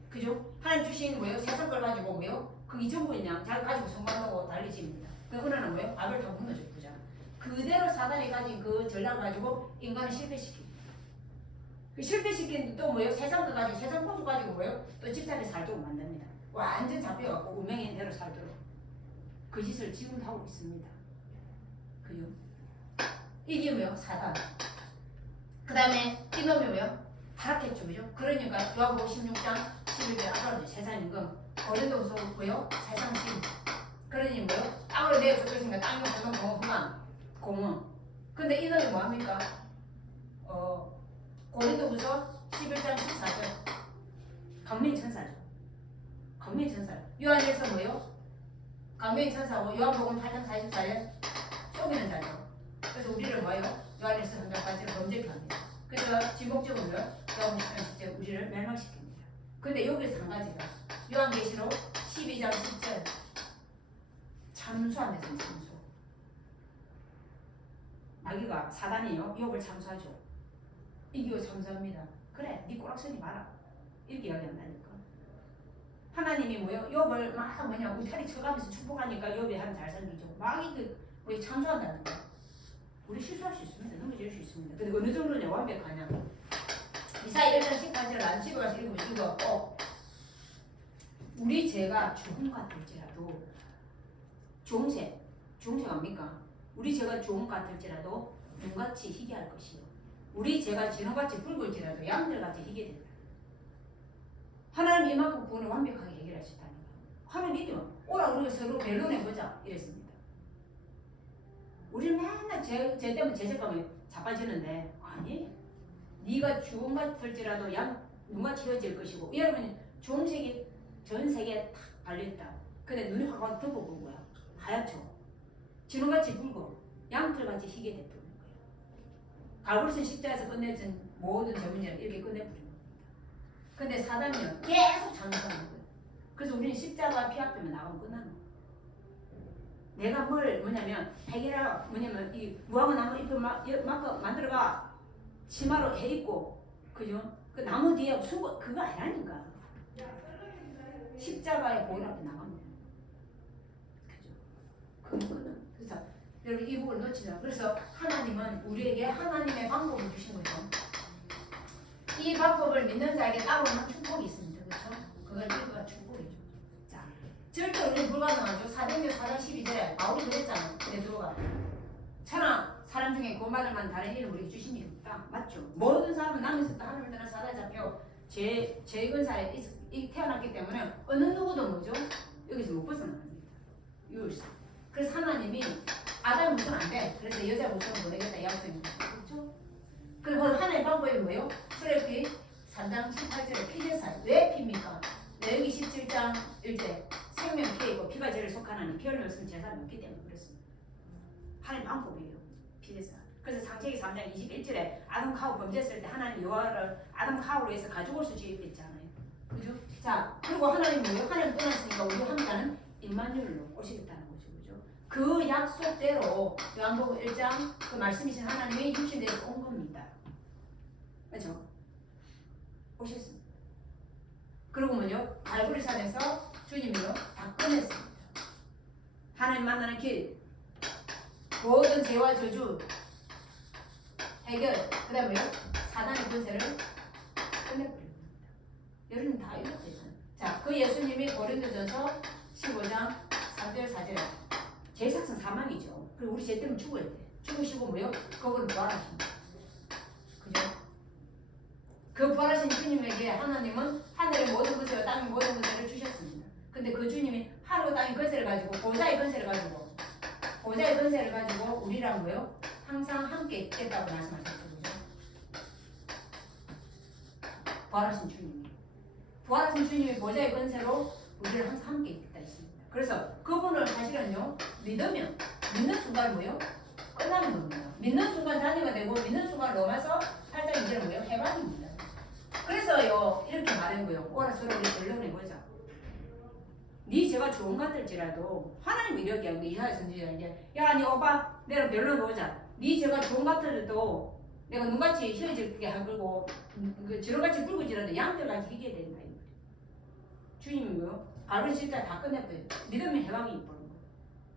그죠? 하나님 주신 뭐요? 세상 걸 가지고 뭐요? 그게 전부 그냥 자기 가지고 성공한다고 달리집니다. 그 은하는 뭐요? 아벨 다 무너졌잖아. 그대로 사단이 가진 그 전략을 가지고 인간을 실패시킵니다. 그 실패시킨 또 뭐요? 세상 거 가지고 세상 포수 가지고 뭐요? 또 집단에 살도록 만듭니다. 완전 잡혀갖고 운명의 대로 살도록 그 짓을 지금도 하고 있습니다. 그죠? 이게 뭐요? 사단. 그 다음에 이놈이 뭐요? 타락했죠, 그죠? 그러니까 요한복음 16장 11절 아까도 세상 임금 고린도후서 뭐요? 세상신. 그러니 뭐요? 땅으로 내어 쫓겼으니까 땅이 공공 공원. 근데 이놈이 뭐합니까? 고린도후서 11장 14절 강민이 천사죠. 강민이 천사. 요한에서 뭐요? 강민이 천사고 요한복음 8장 44절 속이는 자죠. 그래서 우리를 뭐요? 요한에서 한장까지를 범죄케 합니다. 그래서 지목적으로 요한복음 10장 우리를 멸망시킵니다. 근데 여기서 한 가지가 요한계시록 12장 10절 참수한 데서 참수. 마귀가 사단이요 욕을 참수하죠. 이기고 참수합니다. 그래, 네 꼬락서니 마라. 이렇게 이야기한다니까. 하나님이 뭐요? 욥을 막 뭐냐 울타리 쳐가면서 축복하니까 욥이 하면 잘 살기죠. 마귀 우리 참수한다는 거. 우리 실수할 수 있습니다. 넘어질 수 있습니다. 근데 어느 정도냐 완벽하냐? 이사야 1장 18절 안 집에 가서 읽으면 이거 우리 죄가 죽음 같을지라도 종세 압니까? 우리 죄가 죽음 같을지라도 눈같이 희게할 것이요. 우리 죄가 진홍같이 붉을지라도 양들같이 희게 된다. 하나님 이만큼 구원을 완벽하게 해결하셨다니까. 하나님 믿으면 오라 우리가 서로 변론해보자 이랬습니다. 우리는 맨날 죄 때문에 죄책감에 자빠지는데 아니, 네가 죽음 같을지라도 눈같이 휘어질 것이고 여러분 종색이 전 세계에 탁 발렸다. 근데 눈이 확 덮어본 거야. 하얗죠. 진홍같이 붉어 양털같이 희게 됐던 거예요. 갈고리선 십자에서 끝내준 모든 전문이를 이렇게 끝내버린 겁니다. 근데 사단은 계속 장사하는 거예요. 그래서 우리는 십자가 피 앞에만 나가면 끝나는 거예요. 내가 뭐냐면 해결하라 뭐냐면 이 무화과 나무 잎을 막 만들어가 치마로 해 입고 그죠? 그 나무 뒤에 숨고 그거 아니라니까. 십자가의 보혈 앞에 나가면 그죠? 그거는 그래서 여러분 이 부분을 놓치자. 그래서 하나님은 우리에게 하나님의 방법을 주신 거죠. 이 방법을 믿는 자에게 따로는 축복이 있습니다. 그렇죠? 그걸 읽어야 축복이죠. 자, 절대 우리는 불가능하죠. 사도행전 4장 12절에 바울이 그랬잖아요. 베드로가 천하 사람 중에 구원받을 만한 다른 일을 우리에게 주신 일이 없다. 맞죠? 모든 사람은 남에서 하늘을 떠나 사단에 잡혀 죄의 근사에 태어났기 때문에 어느 누구도 뭐죠? 여기서 못 벗어납니다. 유일성. 그래서 하나님이 아담 우선 안 돼. 그래서 여자 우선 보내겠다 약속입니다. 그렇죠? 그리고 하나의 방법이 뭐예요? 출애굽기 3장 18절에 피제사예요. 왜 피입니까? 레위기 17장 1절 생명 피이고 피가 죄를 속하나니 피 흘려 없으면 제사는 없기 때문에 그렇습니다. 하나의 방법이에요. 피제사. 그래서 창세기 3장 21절에 아담 하와 범죄했을 때 하나님 여호와를 아담 하와로 해서 가죽 옷을 지었잖아요. 그죠? 자, 그리고 하나님 뭐예요? 하나님 떠났으니까 우리 함께하는 임마누엘로 오시겠다는 거죠. 그죠? 그 약속대로 요한복음 1장 그 말씀이신 하나님의 육신대로 온 겁니다. 그렇죠? 오셨습니다. 그리고 뭐요? 갈보리산에서 주님이요 다 끝냈습니다. 하나님 만나는 길 모든 죄와 저주 해결. 그다음에 뭐요? 사단의 권세를 끝내버립니다. 여러분 다 읽었잖아요. 자, 그 예수님이 고린도전서 15장 3절 4절에 죄 삭은 사망이죠. 그리고 우리 죄 때문에 죽어야 돼. 죽으시고 뭐요? 그걸 부활하십니다. 그죠? 그 부활하신 주님에게 하나님은 하늘의 모든 것을 땅의 모든 것을 주셨습니다. 근데 그 주님이 하늘과 땅의 권세를 가지고 보좌의 권세를 가지고 우리랑 뭐요? 항상 함께 있겠다고 말씀하셨죠. 그죠? 부활하신 주님이 보좌의 권세로 우리를 항상 함께 있겠다 했습니다. 그래서 그분을 사실은요, 믿으면 믿는 순간 뭐요? 끝나는 겁니다. 믿는 순간 자녀가 되고 믿는 순간 로마서 8장 2절은 뭐요? 해방입니다. 그래서요 이렇게 말한 거예요. 오라 서로 우리 결론해보자. 네 죄가 좋은 같을지라도 하나님이 이렇게 하고 이사야 선지자에게 야, 니 오빠 내가 변론 보자. 네 죄가 좋은 같아도 내가 눈같이 휘어지게 하고 그 지렁같이 붉어지라도 양털같이 희게 된다. 주님이 뭐요? 바로 진짜 다 끝냈고요. 믿으면 해방이 있는 거.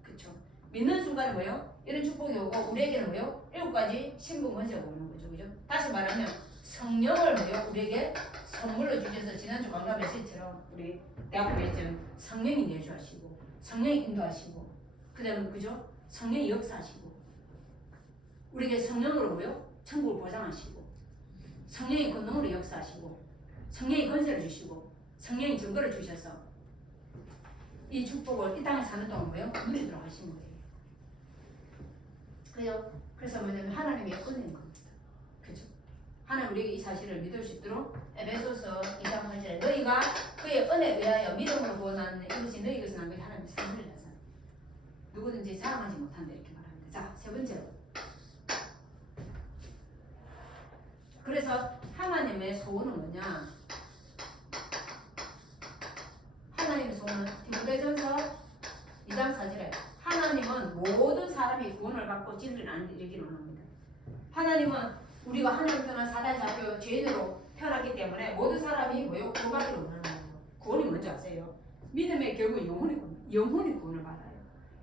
그쵸? 믿는 순간에 뭐요? 이런 축복이 오고 우리에게는 뭐요? 7가지 신분 권세가 오는 거죠. 그죠? 다시 말하면 성령을 뭐요? 우리에게 선물로 주셔서 지난주 강단 메시지처럼 우리 대학교 메시지는 성령이 내주하시고 성령이 인도하시고 그 다음에 그죠? 성령이 역사하시고 우리에게 성령으로 뭐요? 천국을 보장하시고 성령의 권능으로 역사하시고 성령의 권세를 주시고 성령의 증거를 주셔서 이 축복을 이 땅에 사는 동안 뭐요? 누리도록 하신 거예요. 그래서 뭐냐면 하나님이 끝낸 겁니다. 그죠? 하나님 우리에게 이 사실을 믿을 수 있도록 에베소서 2장 8절에 너희가 그의 은혜에 의하여 믿음으로 구원하는 이것이 너희 것은 안 그리 하나님의 선물이라서 누구든지 자랑하지 못한다 이렇게 말합니다. 자, 세 번째로 그래서 하나님의 소원은 뭐냐? 하나님의 소원은 디모데전서 2장 4절에 하나님은 모든 사람이 구원을 받고 진리를 알게 이르기를 원합니다. 하나님은 우리가 하나님 떠나 사단에 잡혀 죄인으로 태어났기 때문에 모든 사람이 뭐요? 구원받기를 원하는 거예요. 구원이 뭔지 아세요? 믿음의 결국 영혼이 구원을 받아요.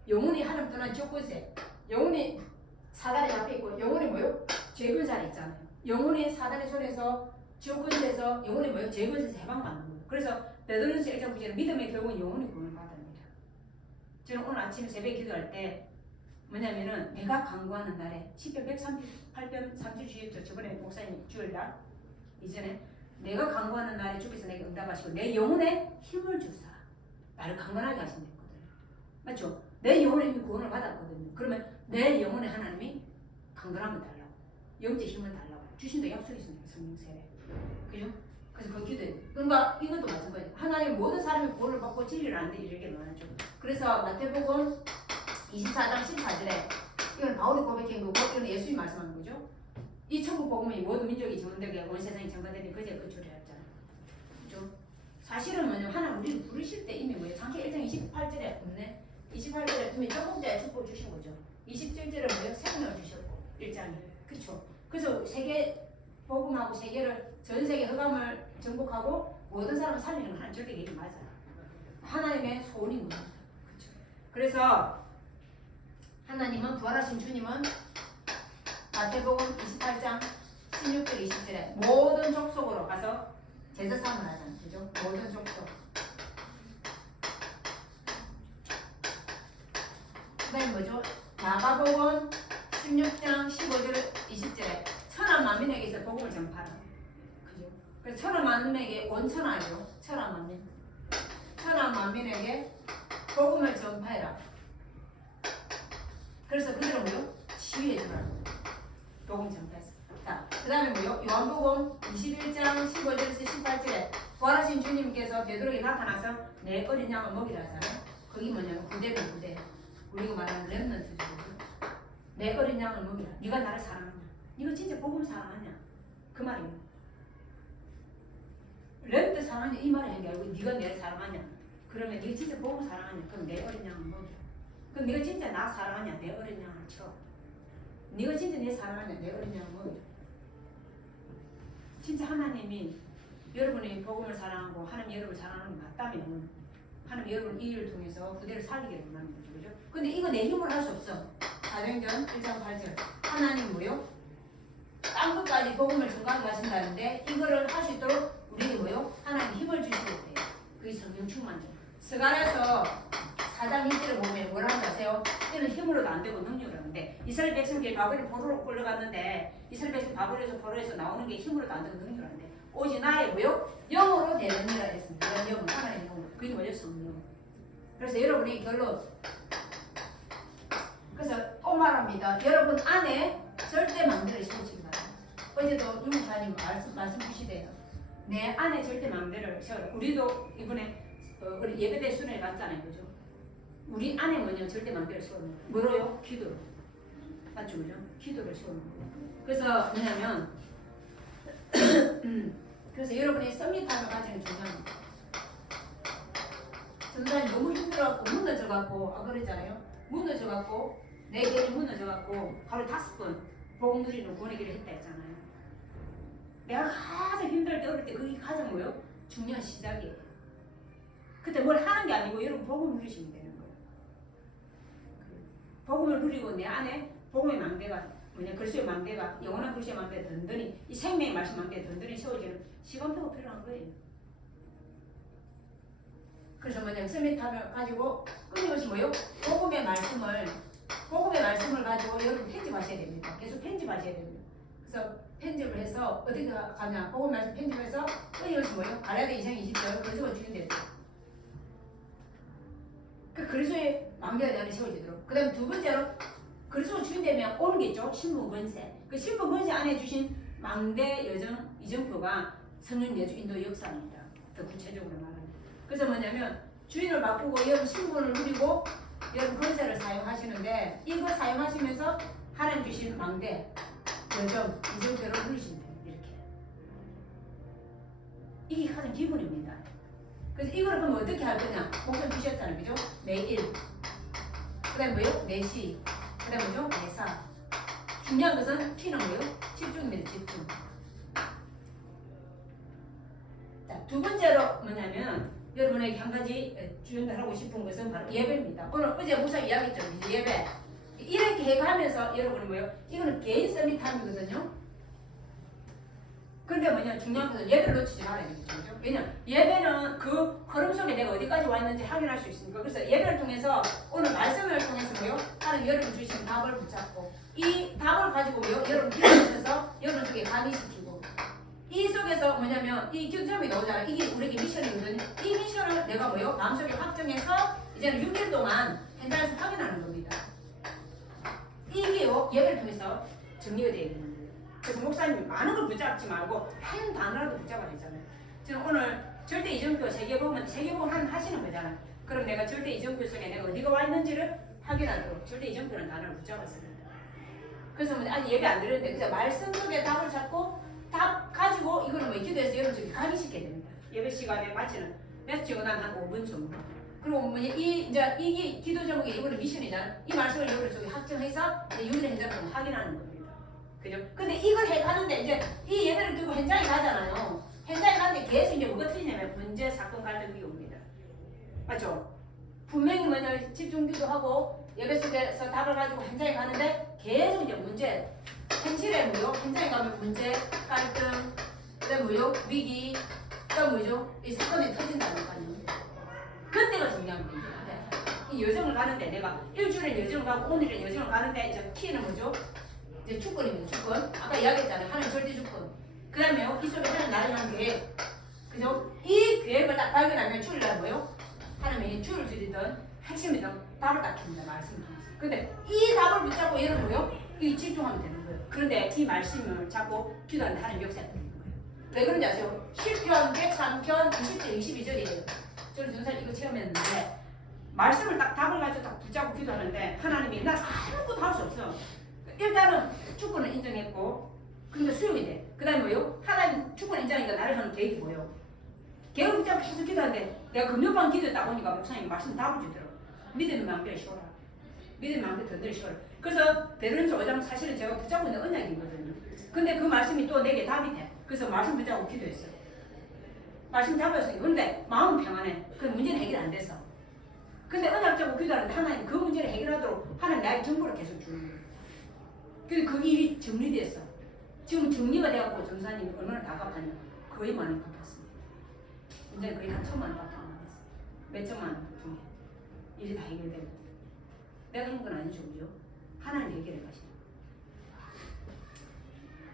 영혼이 하나님 떠난 지옥권세, 영혼이 사단에 잡혀 있고 영혼이 뭐요? 죄권살이 있잖아요. 영혼이 사단의 손에서 지옥권세에서 영혼이 뭐요? 죄권세에서 해방받는 거예요. 그래서 베드로전서 1장 9절에 믿음의 결국은 영혼이 구원을 받습니다. 저는 오늘 아침에 새벽에 기도할 때 뭐냐면은 내가 간구하는 날에 시편 138편 3주 주였죠. 저번에 목사님 주일날 이전에 내가 간구하는 날에 주께서 내게 응답하시고 내 영혼에 힘을 주사 나를 강건하게 하신댔거든요. 맞죠? 내 영혼에 이미 구원을 받았거든요. 그러면 내 영혼에 하나님이 강건함을 달라고 영적 힘을 달라고 주신다 약속이 있습니다. 성령 세례. 그죠? 그래서 그 기도해. 그러니까 이것도 마찬가지예요. 하나님 모든 사람이 구원을 받고 진리를 안돼 이렇게 말하죠. 그래서 마태복음 24장 14절에 이건 바울이 고백한 거고 이건 예수님이 말씀하는 거죠. 이 천국 복음이 모든 민족이 정원되게 온 세상이 정반되니 그제 그 줄에 했잖아요. 그죠? 사실은 뭐냐면 하나님 우리를 부르실 때 이미 뭐예요? 창세기 1장 28절에 없네. 28절에 이미 천국자의 축복을 주신 거죠. 27절에 뭐예요? 생명을 주셨고 1장에. 그쵸? 그래서 세계 복음하고 세계를 전 세계 흑암을 정복하고 모든 사람을 살리는 건 하나님 절대 얘기 맞아요. 하나님의 소원인 겁니다. 그쵸? 그래서 하나님은 부활하신 주님은 마태복음 28장 16절 20절에 모든 족속으로 가서 제사 사함을 하잖아요. 그죠? 모든 족속. 그 다음에 뭐죠? 마가복음 16장 15절 20절에 천하 만민에게서 복음을 전파하라. 그죠? 그래서 천하 만민에게 온천하예요. 천하 만민. 천하 만민에게 복음을 전파해라. 그래서 그들은 뭐요? 시위해 주라는 거예요. 복음 전파해서. 자, 그 다음에 뭐요? 요한복음 21장 15절에서 18절에 부활하신 주님께서 베드로에게 나타나서 내 어린 양을 먹이라 하잖아요. 그게 뭐냐면 부대는 부대. 우리가 말하는 렘넌트죠. 내 어린 양을 먹이라. 네가 나를 사랑하냐? 네가 진짜 복음 사랑하냐? 그 말이에요. 렘넌트 사랑하냐? 이 말을 한게 아니고 네가 내를 사랑하냐? 그러면 네가 진짜 복음 사랑하냐? 그럼 내 어린 양을 먹이라. 그럼 네가 진짜 나 사랑하냐? 내 어린 양을 쳐. 네가 진짜 내 사랑하냐? 내 어린 양을 먹이라. 진짜 하나님이 여러분이 복음을 사랑하고 하나님 여러분을 사랑하는 게 맞다면 하나님 여러분 이 일을 통해서 부대를 살리게 원하는 거죠. 그죠? 근데 이거 내 힘으로 할 수 없어. 사도행전 1장 8절 하나님 뭐요? 땅끝까지 복음을 전가하게 하신다는데 이거를 할 수 있도록 우리는 뭐요? 하나님 힘을 주시고 돼요. 그게 성령 충만이죠. 스가랴서 4장 1절을 보면 뭐라 하는지 아세요? 이는 힘으로도 안 되고 능력으로 하는데 이스라엘 백성들이 바벨에 포로로 끌려갔는데 이스라엘 백성 바벨에서 포로에서 나오는 게 힘으로도 안 되고 능력으로 하는데 오직 나의 뭐요? 영으로 되느니라 했습니다. 이런 영은 하나님의 영으로. 그게 뭐죠? 성령. 그래서 여러분이 결론. 그래서 또 말합니다. 여러분 안에 절대 망대를 세우지 마라. 어제도 유목사님 말씀 주시대요. 내 안에 절대 망대를 세워라. 우리도 이번에 우리 예배대 순회에 갔잖아요. 그죠? 우리 안에 뭐냐 절대 망대를 세우는 거예요. 뭐로요? 기도로. 맞죠? 그죠? 기도를 세우는 거예요. 그래서 뭐냐면 그래서 여러분이 썸밋하는 과정이 중요합니다. 전사님 너무 힘들어갖고 무너져갖고 그랬잖아요. 무너져갖고 내 길이 무너져갖고 하루 5번 복음 누리는 구원의 길을 했다 했잖아요. 내가 가장 힘들 때 어릴 때 그게 가장 뭐요? 중요한 시작이에요. 그때 뭘 하는 게 아니고 여러분 복음을 누리시면 되는 거예요. 복음을 누리고 내 안에 복음의 망대가 뭐냐 그리스도의 망대가 영원한 그리스도의 망대가 든든히 이 생명의 말씀 망대가 든든히 세워지는 시간표가 필요한 거예요. 그래서 뭐냐 서밋탑을 가지고 끊임없이 뭐요? 복음의 말씀을 가지고 여러분 편집하셔야 됩니다. 계속 편집하셔야 됩니다. 그래서 편집을 해서 어디 가냐 복음 말씀 편집해서 끊임없이 뭐요? 갈라디아 2장 20절 그리스도가 주인되죠. 그 그리스도의 망대가 내 안에 세워지도록. 그 다음에 두 번째로 그리스도가 주인되면 오는 게 있죠. 신분 권세. 그 신분 권세 안에 주신 망대 여정 이정표가 성령 내주 인도 역사입니다. 더 구체적으로 말하면. 그래서 뭐냐면 주인을 바꾸고 여러분 신분을 누리고 여러분 권세를 사용하시는데 이걸 사용하시면서 하나님 주신 망대 여정 이정표를 누리시면 돼요. 이렇게. 이게 가장 기본입니다. 그래서 이거를 그럼 어떻게 할 거냐? 목표 주셨잖아요. 그죠? 매일. 그 다음에 뭐요? 매시. 그 다음에 뭐죠? 매사. 중요한 것은 T는 뭐요? 집중입니다. 집중. 자, 두 번째로 뭐냐면 여러분에게 한 가지 주연하고 싶은 것은 바로 예배입니다. 오늘 어제 목사 이야기했죠. 이제 예배. 이렇게 해가면서 여러분은 뭐요? 이거는 개인 서밋함이거든요. 그런데 뭐냐 중요한 것은 예배를 놓치지 말아야 되죠. 왜냐 예배는 그 흐름 속에 내가 어디까지 와 있는지 확인할 수 있으니까. 그래서 예배를 통해서 오늘 말씀을 통해서 뭐요? 하나님 여러분 주신 답을 붙잡고 이 답을 가지고 뭐요? 여러분 기도하셔서 여러분 속에 감리시키고 이 속에서 뭐냐면 이 기도점이 나오잖아. 이게 우리에게 미션이거든요. 이 미션을 내가 뭐요? 마음속에 확정해서 이제는 6일 동안 현장에서 확인하는 겁니다. 이게요 예배를 통해서 정리가 되어 있는 거예요. 그래서 목사님 많은 걸 붙잡지 말고 한 단어라도 붙잡아야 되잖아요. 지금 오늘 절대 이정표 세계복음 하시는 거잖아요. 그럼 내가 절대 이정표 속에 내가 어디가 와 있는지를 확인하도록 절대 이정표라는 단어를 붙잡았습니다. 그래서 아직 예배 안 드렸는데 그래서 말씀 속에 답을 찾고 답 가지고 이거는 뭐 기도해서 여러분 저기 강의시켜야 됩니다. 예배 시간에 마치는 몇 시간 한 5분 정도. 그리고 뭐냐 이제 이게 기도 제목이 이거는 미션이잖아. 이 말씀을 여러분 저기 확정해서 유일의 현장을 확인하는 겁니다. 그죠? 근데 이걸 해가는데 이제 이 예배를 두고 현장에 가잖아요. 현장에 가는데 계속 이제 뭐가 틀리냐면 문제, 사건, 갈등 그게 옵니다. 맞죠? 분명히 뭐냐 집중기도 하고 예배 속에서 답을 가지고 현장에 가는데 계속 이제 문제, 현실에 뭐요? 현장에 가면 문제, 갈등, 그다음 뭐요? 위기, 그다음 뭐죠? 이 사건이 터진다니까요. 그때가 중요한 겁니다. 이 여정을 가는데 내가 일주일에 여정을 가고 오늘의 여정을 가는데 이제 키는 뭐죠? 이제 주권입니다. 주권. 아까 이야기했잖아요. 하나님 절대 주권. 그 다음에요. 이 속에 하나님 나를 향한 계획. 그죠? 이 계획을 딱 발견하면 주일날 뭐요? 하나님이 주를 드리던 핵심이던 답을 딱 줍니다. 말씀 통해서. 근데 이 답을 붙잡고 얘는 뭐요? 이 집중하면 되는 거예요. 그런데 이 말씀을 잡고 기도하는 하나님 역사가 되는 거예요. 왜 그런지 아세요? 10편, 103편, 20절, 22절이에요. 저는 전사님 이거 체험했는데 말씀을 딱 답을 가지고 딱 붙잡고 기도하는데 하나님이 나 아무것도 할 수 없어. 일단은 주권을 인정했고 그러니까 수용이 돼. 그 다음에 뭐요? 하나님 주권 인정하니까 나를 하는 계획이 뭐요? 계획을 붙잡고 계속 기도하는데 내가 금요반 기도했다 보니까 목사님이 말씀 답을 주더라고. 믿음의 마음대로 쉬어라. 믿음의 마음대로 던들어 쉬어라. 그래서 베드로전서 5장 사실은 제가 붙잡고 있는 언약이거든요. 근데 그 말씀이 또 내게 답이 돼. 그래서 말씀 붙잡고 기도했어요. 말씀 잡았어요. 근데 마음은 평안해. 그 문제는 해결 안 됐어. 근데 언약적으로 기도하는데 하나님 그 문제를 해결하도록 하나님 나에게 정보를 계속 주는 거예요. 그래서 그 일이 정리됐어. 지금 정리가 돼갖고 전사님이 얼마나 다 갚았냐? 거의 많이 갚았습니다. 이제는 거의 한 1,000만 원밖에 안 남았어. 몇 천만 원 중에 일이 다 해결되고. 내가 한 건 아니죠, 그죠? 하나님 해결해 가시는.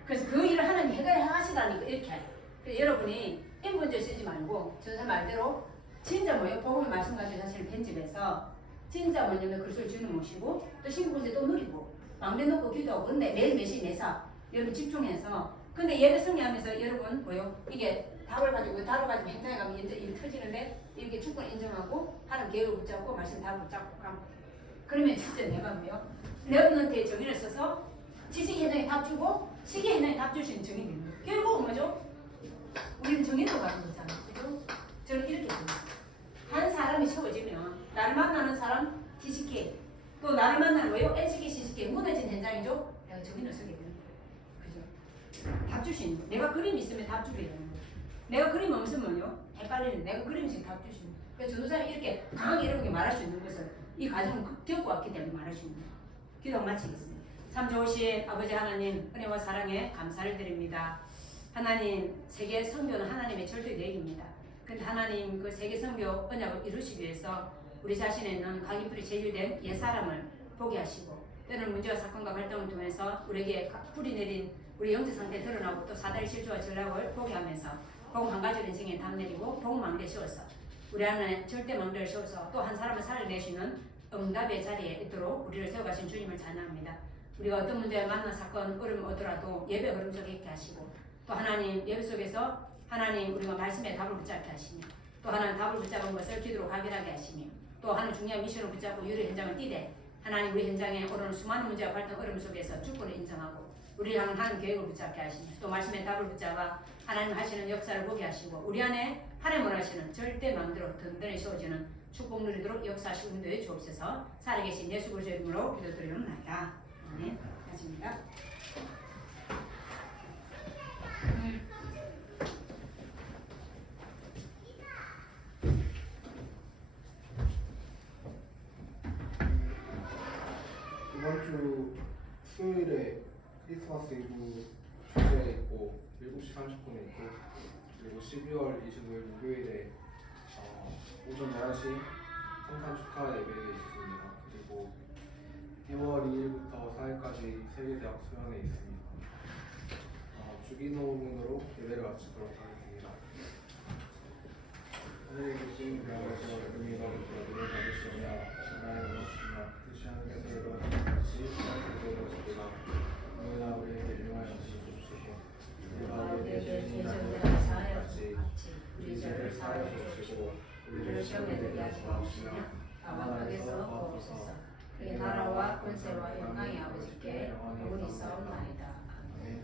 그래서 그 일을 하나님 해결해 하시다니까 이렇게 해요. 그래서 여러분이 인본주의 쓰지 말고 전사 말대로 진짜 뭐예요? 복음의 말씀 가지고 사실 편집해서 진짜 뭐냐면 그리스도를 주는 모시고 또 신부분들 또 누리고 왕래 놓고 기도하고 근데 매일 몇시 내사 여러분 집중해서 근데 예배 승리하면서 여러분 뭐요? 이게 답을 가지고 현장에 가면 이제 일이 터지는데 이렇게 주권 인정하고 하는 계획을 붙잡고 말씀 답을 붙잡고 가고 그러면 진짜 내가 뭐요? 여러분한테 정의를 써서 지식 현장에 답 주고 시기 현장에 답 줄 수 있는 정의 됩니다. 결국은 뭐죠? 우리는 정의로 가는 거잖아요. 그죠? 저는 이렇게 봅니다. 한 사람이 세워지면 나를 만나는 사람 지식계 또 나를 만나는 뭐예요? LCK, CCK 무너진 현장이죠? 내가 정의를 쓰게 되는 거예요. 그죠? 답 줄 수 있는 거예요. 내가 그림 있으면 답 주게 되는 거예요. 내가 그림 없으면요? 헷갈리는 내가 그림 있으면 답 줄 수 있는 거예요. 그래서 전도사님이 이렇게 강하게 여러분께 말할 수 있는 것을 이 과정을 겪고 왔기 때문에 말할 수 있는 거예요. 기도 마치겠습니다. 참 좋으신 아버지 하나님 은혜와 사랑에 감사를 드립니다. 하나님 세계 선교는 하나님의 절대 계획입니다. 근데 하나님 그 세계 선교 언약을 이루시기 위해서 우리 자신에 있는 각인풀이 제일된 옛사람을 보게 하시고 때는 문제와 사건과 갈등을 통해서 우리에게 풀이 내린 우리 영적 상태 드러나고 또 사다리 실조와 전략을 보게 하면서 복음 한 가지 인생에 담 내리고 복음 망대 씌워서 우리 안에 절대 망대를 씌워서 또 한 사람을 살려내시는 응답의 자리에 있도록 우리를 세워가신 주님을 찬양합니다. 우리가 어떤 문제를 만나 사건 어려움 오더라도 예배 흐름 속에 있게 하시고 또 하나님 예배 속에서 하나님 우리가 말씀에 답을 붙잡게 하시며 또 하나님 답을 붙잡은 것을 기도로 가결하게 하시며 또 하나님 중요한 미션을 붙잡고 유리 현장을 뛰되 하나님 우리 현장에 오르는 수많은 문제와 갈등 어려움 속에서 주권을 인정하고 우리를 향한 하나님 계획을 붙잡게 하시며 또 말씀에 답을 붙잡아 하나님 하시는 역사를 보게 하시고 우리 안에 하나님 원하시는 절대 마음대로 든든히 세워지는 축복 누리도록 역사하시고 인도해 주옵소서. 살아계신 예수 그리스도의 이름으로 기도드리옵나이다. 네, 하십니다. 이번 주 수요일에 크리스마스 이브 주제에 있고 7시 30분에 있고 그리고 12월 25일 목요일에 오전 11시 성탄 축하 예배 있습니다. 그리고 2월 2일부터 4일까지 세계대학 수련회 있습니다. 주기도문으로 예배를 마치도록 하겠습니다. 하늘에 계신 우리 아버지와 이름이 거룩하도록 하시오며 나의 원하시며 뜻이 하늘에서 같이 땅에서 이루어지리라. 오늘날 우리에게 일용할 것을 주시고 우리가 우리에게 죄진 자들을 사하여 같이 우리 죄를 사하여 주시고 우리를 시험에 들게 하지 마옵시며 다만 악에서 구하옵소서. 그의 나라와 권세와 영광이 아버지께 영원히 있사옵나이다. 아멘.